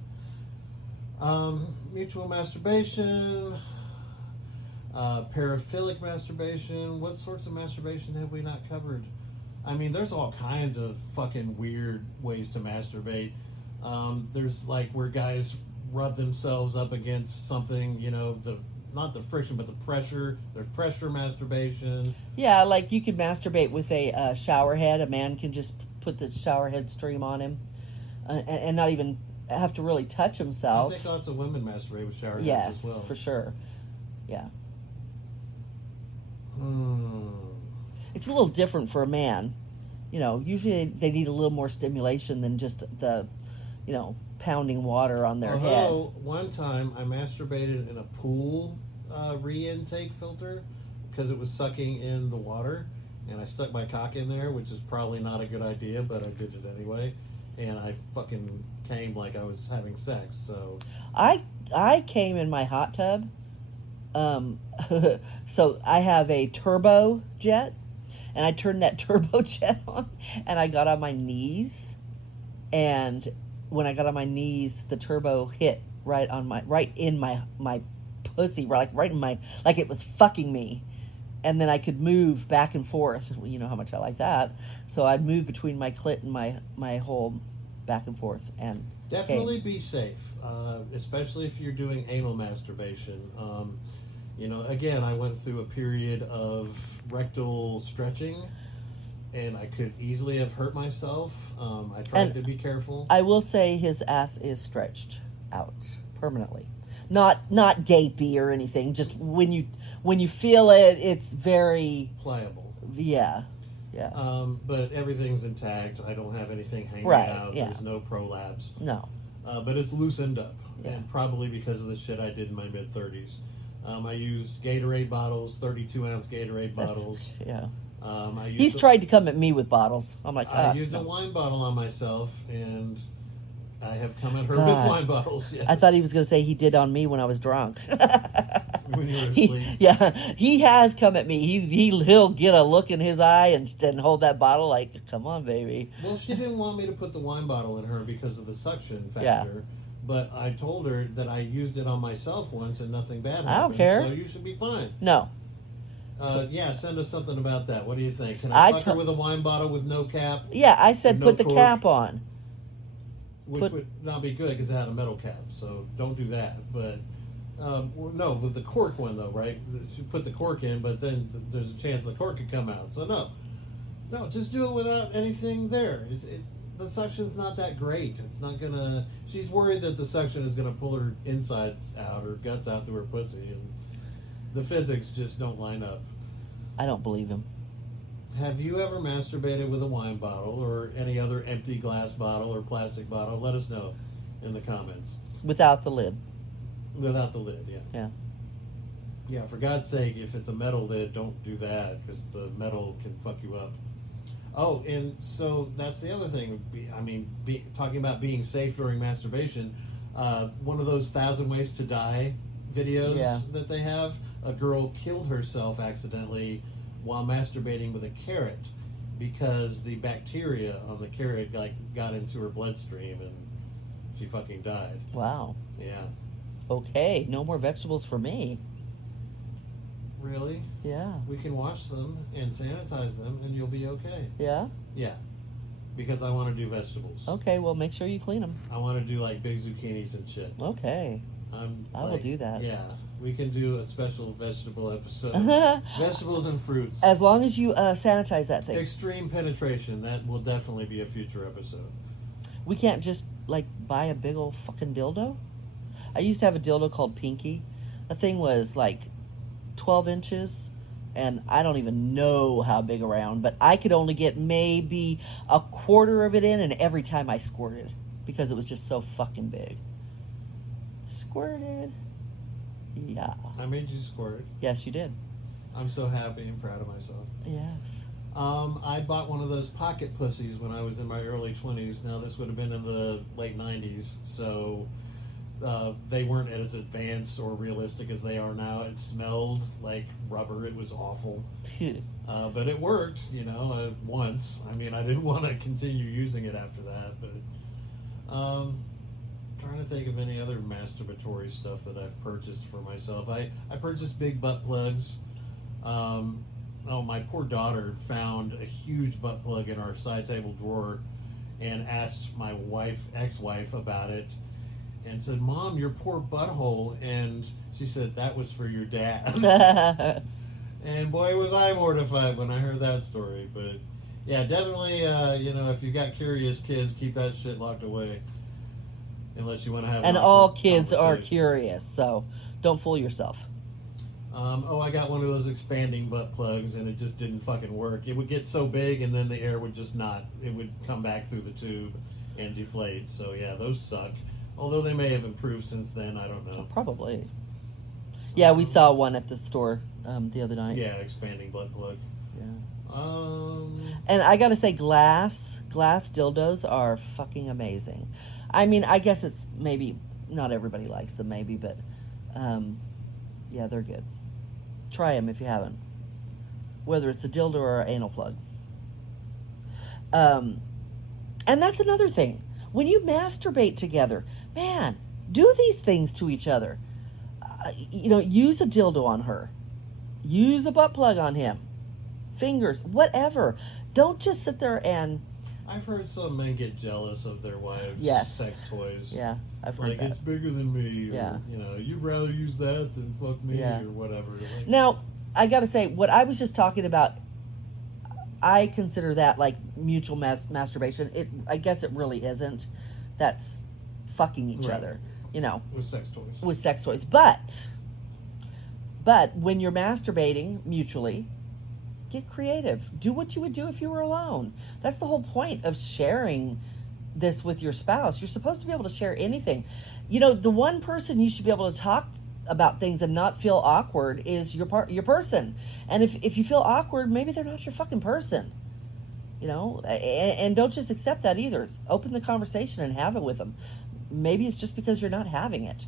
Mutual masturbation, paraphilic masturbation. What sorts of masturbation have we not covered? I mean, there's all kinds of fucking weird ways to masturbate. There's like where guys rub themselves up against something, you know, not the friction, but the pressure. There's pressure masturbation. Yeah, like you could masturbate with a shower head. A man can just put the shower head stream on him and not even have to really touch himself. I think lots of women masturbate with shower heads Yes, as well. for sure. Yeah. It's a little different for a man. You know, usually they need a little more stimulation than just the, you know, pounding water on their head. One time I masturbated in a pool re-intake filter because it was sucking in the water, and I stuck my cock in there, which is probably not a good idea, but I did it anyway, and I fucking came like I was having sex. So I came in my hot tub. So I have a turbo jet, and I turned that turbo jet on, and I got on my knees, and when I got on my knees, the turbo hit right in my pussy, right in my, like it was fucking me. And then I could move back and forth. You know how much I like that. So I'd move between my clit and my hole back and forth. And definitely be safe, especially if you're doing anal masturbation. You know, again, I went through a period of rectal stretching, and I could easily have hurt myself. I tried to be careful. I will say his ass is stretched out permanently. Not gapey or anything. Just when you feel it, it's very pliable. Yeah. But everything's intact. I don't have anything hanging out. Yeah. There's no prolapse. No. But it's loosened up, Yeah. and probably because of the shit I did in my mid-30s. I used Gatorade bottles, 32-ounce Gatorade bottles. Yeah. He's He's tried to come at me with bottles. I'm like, I used a wine bottle on myself, and I have come at her God. with wine bottles. Yes. I thought he was going to say he did on me when I was drunk. When you were asleep. He has come at me. He'll get a look in his eye and hold that bottle like, come on, baby. Well, she didn't want me to put the wine bottle in her because of the suction factor. Yeah. But I told her that I used it on myself once and nothing bad happened. I don't care. So you should be fine. No. Yeah, send us something about that. What do you think? Can I fuck her with a wine bottle with no cap? Yeah, I said no put the cork? cap on. Which would not be good because it had a metal cap, so don't do that. But no, with the cork one though, right? You put the cork in, but then there's a chance the cork could come out. So no, just do it without anything there. The suction's not that great. It's not gonna. She's worried that the suction is gonna pull her insides out, her guts out through her pussy, and the physics just don't line up. I don't believe him. Have you ever masturbated with a wine bottle or any other empty glass bottle or plastic bottle? Let us know in the comments. Without the lid. Without the lid, yeah. Yeah. Yeah, for God's sake, if it's a metal lid, don't do that because the metal can fuck you up. Oh, and so that's the other thing. Talking about being safe during masturbation, one of those 1,000 Ways to Die videos that they have, a girl killed herself accidentally while masturbating with a carrot because the bacteria on the carrot got into her bloodstream and she fucking died. Wow. Yeah. Okay, no more vegetables for me. Really? Yeah. We can wash them and sanitize them and you'll be okay. Yeah? Yeah. Because I want to do vegetables. Okay, well, make sure you clean them. I want to do like big zucchinis and shit. Okay. I will do that. Yeah. We can do a special vegetable episode. Vegetables and fruits. As long as you sanitize that thing. Extreme penetration. That will definitely be a future episode. We can't just, buy a big old fucking dildo? I used to have a dildo called Pinky. the thing was like 12 inches, and I don't even know how big around, but I could only get maybe a quarter of it in, and every time I squirted because it was just so fucking big. Squirted. Yeah. I made you squirt. Yes, you did. I'm so happy and proud of myself. Yes. I bought one of those pocket pussies when I was in my early 20s. Now, this would have been in the late 90s, so they weren't as advanced or realistic as they are now. It smelled like rubber. It was awful. But it worked, once. I mean, I didn't want to continue using it after that, but trying to think of any other masturbatory stuff that I've purchased for myself. I purchased big butt plugs. My poor daughter found a huge butt plug in our side table drawer and asked my ex-wife about it and said, "Mom, your poor butthole." And she said, "That was for your dad." And boy, was I mortified when I heard that story. But yeah, definitely, if you got curious kids, keep that shit locked away. Unless you want to have and all kids are curious, so don't fool yourself. I got one of those expanding butt plugs, and it just didn't fucking work. It would get so big, and then the air would just not. It would come back through the tube and deflate. So yeah, those suck. Although they may have improved since then, I don't know. Probably. Yeah, we saw one at the store the other night. Yeah, expanding butt plug. Yeah. And I gotta say, glass dildos are fucking amazing. I mean, I guess it's maybe not everybody likes them, maybe, but yeah, they're good. Try them if you haven't. Whether it's a dildo or an anal plug. And that's another thing. When you masturbate together, man, do these things to each other. Use a dildo on her. Use a butt plug on him. Fingers, whatever. Don't just sit there and... I've heard some men get jealous of their wives' sex toys. Yeah, I've heard that. It's bigger than me. Yeah. Or, you'd rather use that than fuck me or whatever. Like, now, I gotta say, what I was just talking about, I consider that like mutual masturbation. I guess it really isn't. That's fucking each other, With sex toys. With sex toys. But when you're masturbating mutually, get creative. Do what you would do if you were alone. That's the whole point of sharing this with your spouse. You're supposed to be able to share anything. The one person you should be able to talk about things and not feel awkward is your person. And if you feel awkward, maybe they're not your fucking person. And don't just accept that either. Open the conversation and have it with them. Maybe it's just because you're not having it.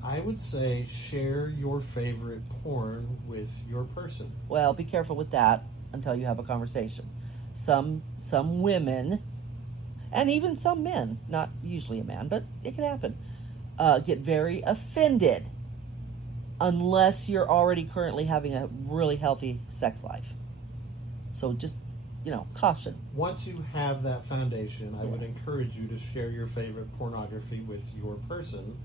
I would say share your favorite porn with your person. Well, be careful with that until you have a conversation. Some women, and even some men, not usually a man, but it can happen, get very offended unless you're already currently having a really healthy sex life. So just, caution. Once you have that foundation, I would encourage you to share your favorite pornography with your person,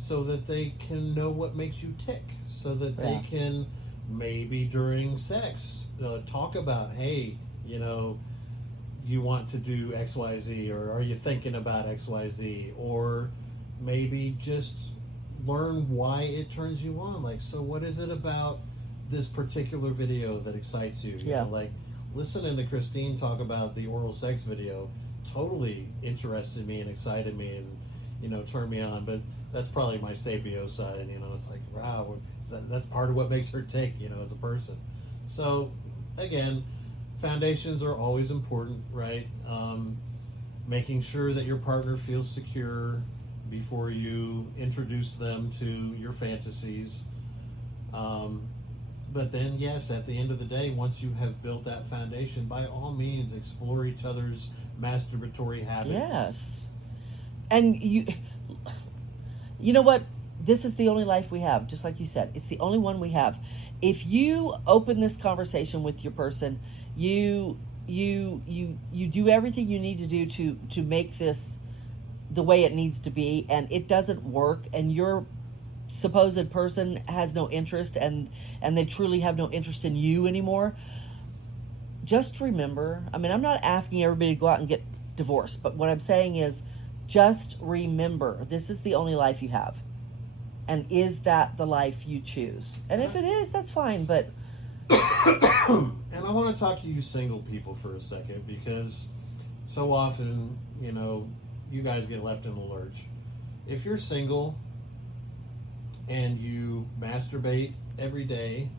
so that they can know what makes you tick, so that they can maybe during sex talk about, hey, you want to do XYZ, or are you thinking about XYZ, or maybe just learn why it turns you on. Like, so what is it about this particular video that excites you? You know, like listening to Christine talk about the oral sex video totally interested me and excited me and turned me on, but that's probably my sapio side. It's like, wow, that's part of what makes her tick, as a person. So again, foundations are always important, right? Making sure that your partner feels secure before you introduce them to your fantasies. But then, yes, at the end of the day, once you have built that foundation, by all means, explore each other's masturbatory habits. Yes. And you know what? This is the only life we have, just like you said. It's the only one we have. If you open this conversation with your person, you do everything you need to do to make this the way it needs to be, and it doesn't work, and your supposed person has no interest, and they truly have no interest in you anymore, just remember, I'm not asking everybody to go out and get divorced, but what I'm saying is, just remember, this is the only life you have. And is that the life you choose? And if it is, that's fine, but And I want to talk to you single people for a second, because so often, you guys get left in the lurch. If you're single and you masturbate every day,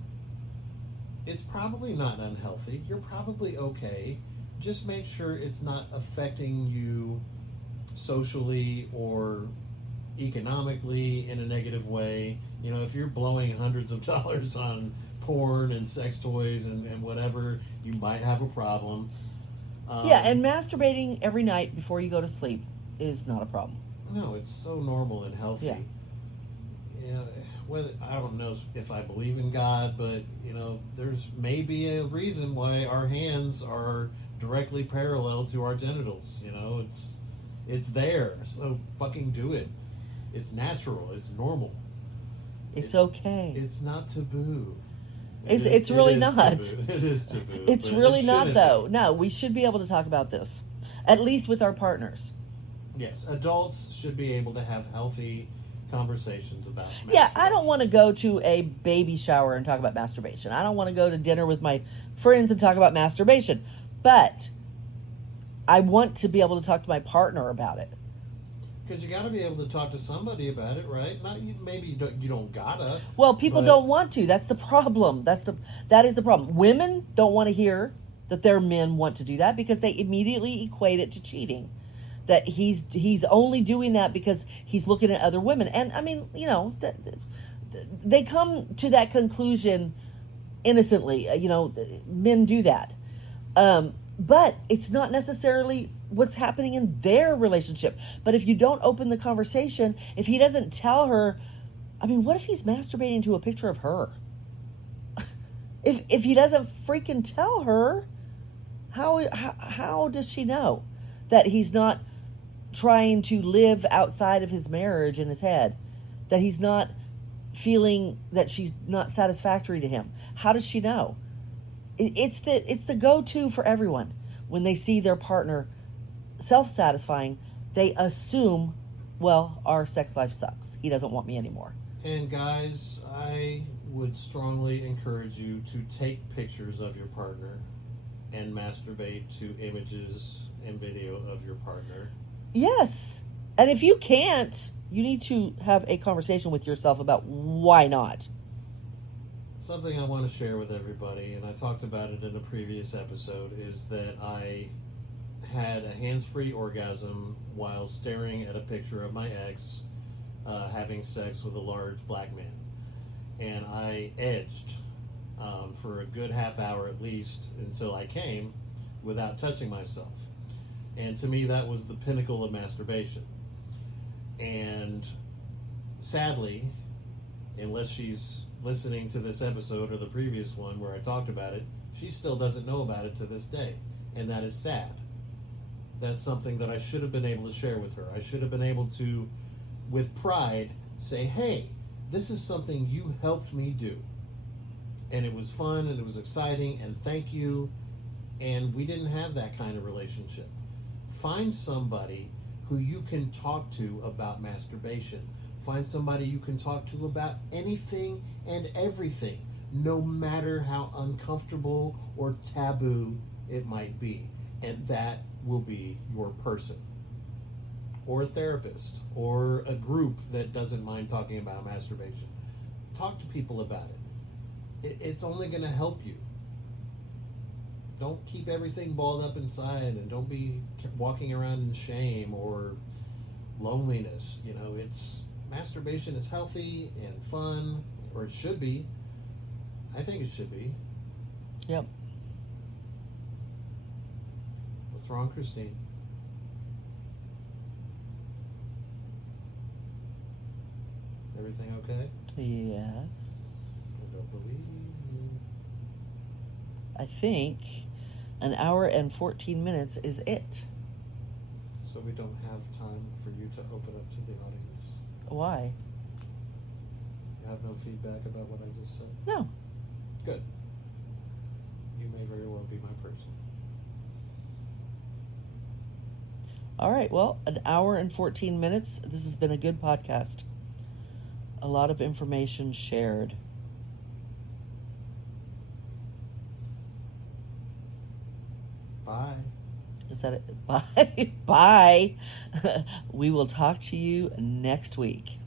it's probably not unhealthy. You're probably okay. Just make sure it's not affecting you socially or economically in a negative way. If you're blowing hundreds of dollars on porn and sex toys and whatever, you might have a problem. Yeah, and masturbating every night before you go to sleep is not a problem. No, it's so normal and healthy. Yeah. Whether I don't know if I believe in God, but there's maybe a reason why our hands are directly parallel to our genitals. It's there, so fucking do it. It's natural. It's normal. It's okay. It's not taboo. It's really not. Taboo. It is taboo. It's but really it not, shouldn't though. be. No, we should be able to talk about this, at least with our partners. Yes, adults should be able to have healthy conversations about masturbation. Yeah, I don't want to go to a baby shower and talk about masturbation. I don't want to go to dinner with my friends and talk about masturbation. But I want to be able to talk to my partner about it. Because you got to be able to talk to somebody about it, right? Not you. Maybe you don't gotta. Well, people but- don't want to. That's the problem. That is the problem. Women don't want to hear that their men want to do that because they immediately equate it to cheating. That he's only doing that because he's looking at other women. And I mean, they come to that conclusion innocently. Men do that. But it's not necessarily what's happening in their relationship. But if you don't open the conversation, if he doesn't tell her, I mean, what if he's masturbating to a picture of her? If he doesn't freaking tell her, how does she know that he's not trying to live outside of his marriage in his head, that he's not feeling that she's not satisfactory to him? How does she know? It's the go-to for everyone. When they see their partner self-satisfying, they assume, well, our sex life sucks. He doesn't want me anymore. And guys, I would strongly encourage you to take pictures of your partner and masturbate to images and video of your partner. Yes. And if you can't, you need to have a conversation with yourself about why not. Something I want to share with everybody, and I talked about it in a previous episode, is that I had a hands-free orgasm while staring at a picture of my ex having sex with a large black man. And I edged for a good half hour at least until I came without touching myself. And to me, that was the pinnacle of masturbation. And sadly, unless she's listening to this episode or the previous one where I talked about it, she still doesn't know about it to this day. And that is sad. That's something that I should have been able to share with her. I should have been able to, with pride, say, hey, this is something you helped me do. And it was fun and it was exciting and thank you. And we didn't have that kind of relationship. Find somebody who you can talk to about masturbation. Find somebody you can talk to about anything and everything, no matter how uncomfortable or taboo it might be. And that will be your person. Or a therapist, or a group that doesn't mind talking about masturbation. Talk to people about it. It's only going to help you. Don't keep everything balled up inside, and don't be walking around in shame or loneliness. Masturbation is healthy and fun, or it should be. I think it should be. Yep. What's wrong, Christine? Everything okay? Yes. I don't believe you. I think an hour and 14 minutes is it. So we don't have time for you to open up to the audience. Why? You have no feedback about what I just said? No. Good. You may very well be my person. All right. Well, an hour and 14 minutes. This has been a good podcast. a lot of information shared. Bye. Is that it? Bye. Bye. We will talk to you next week.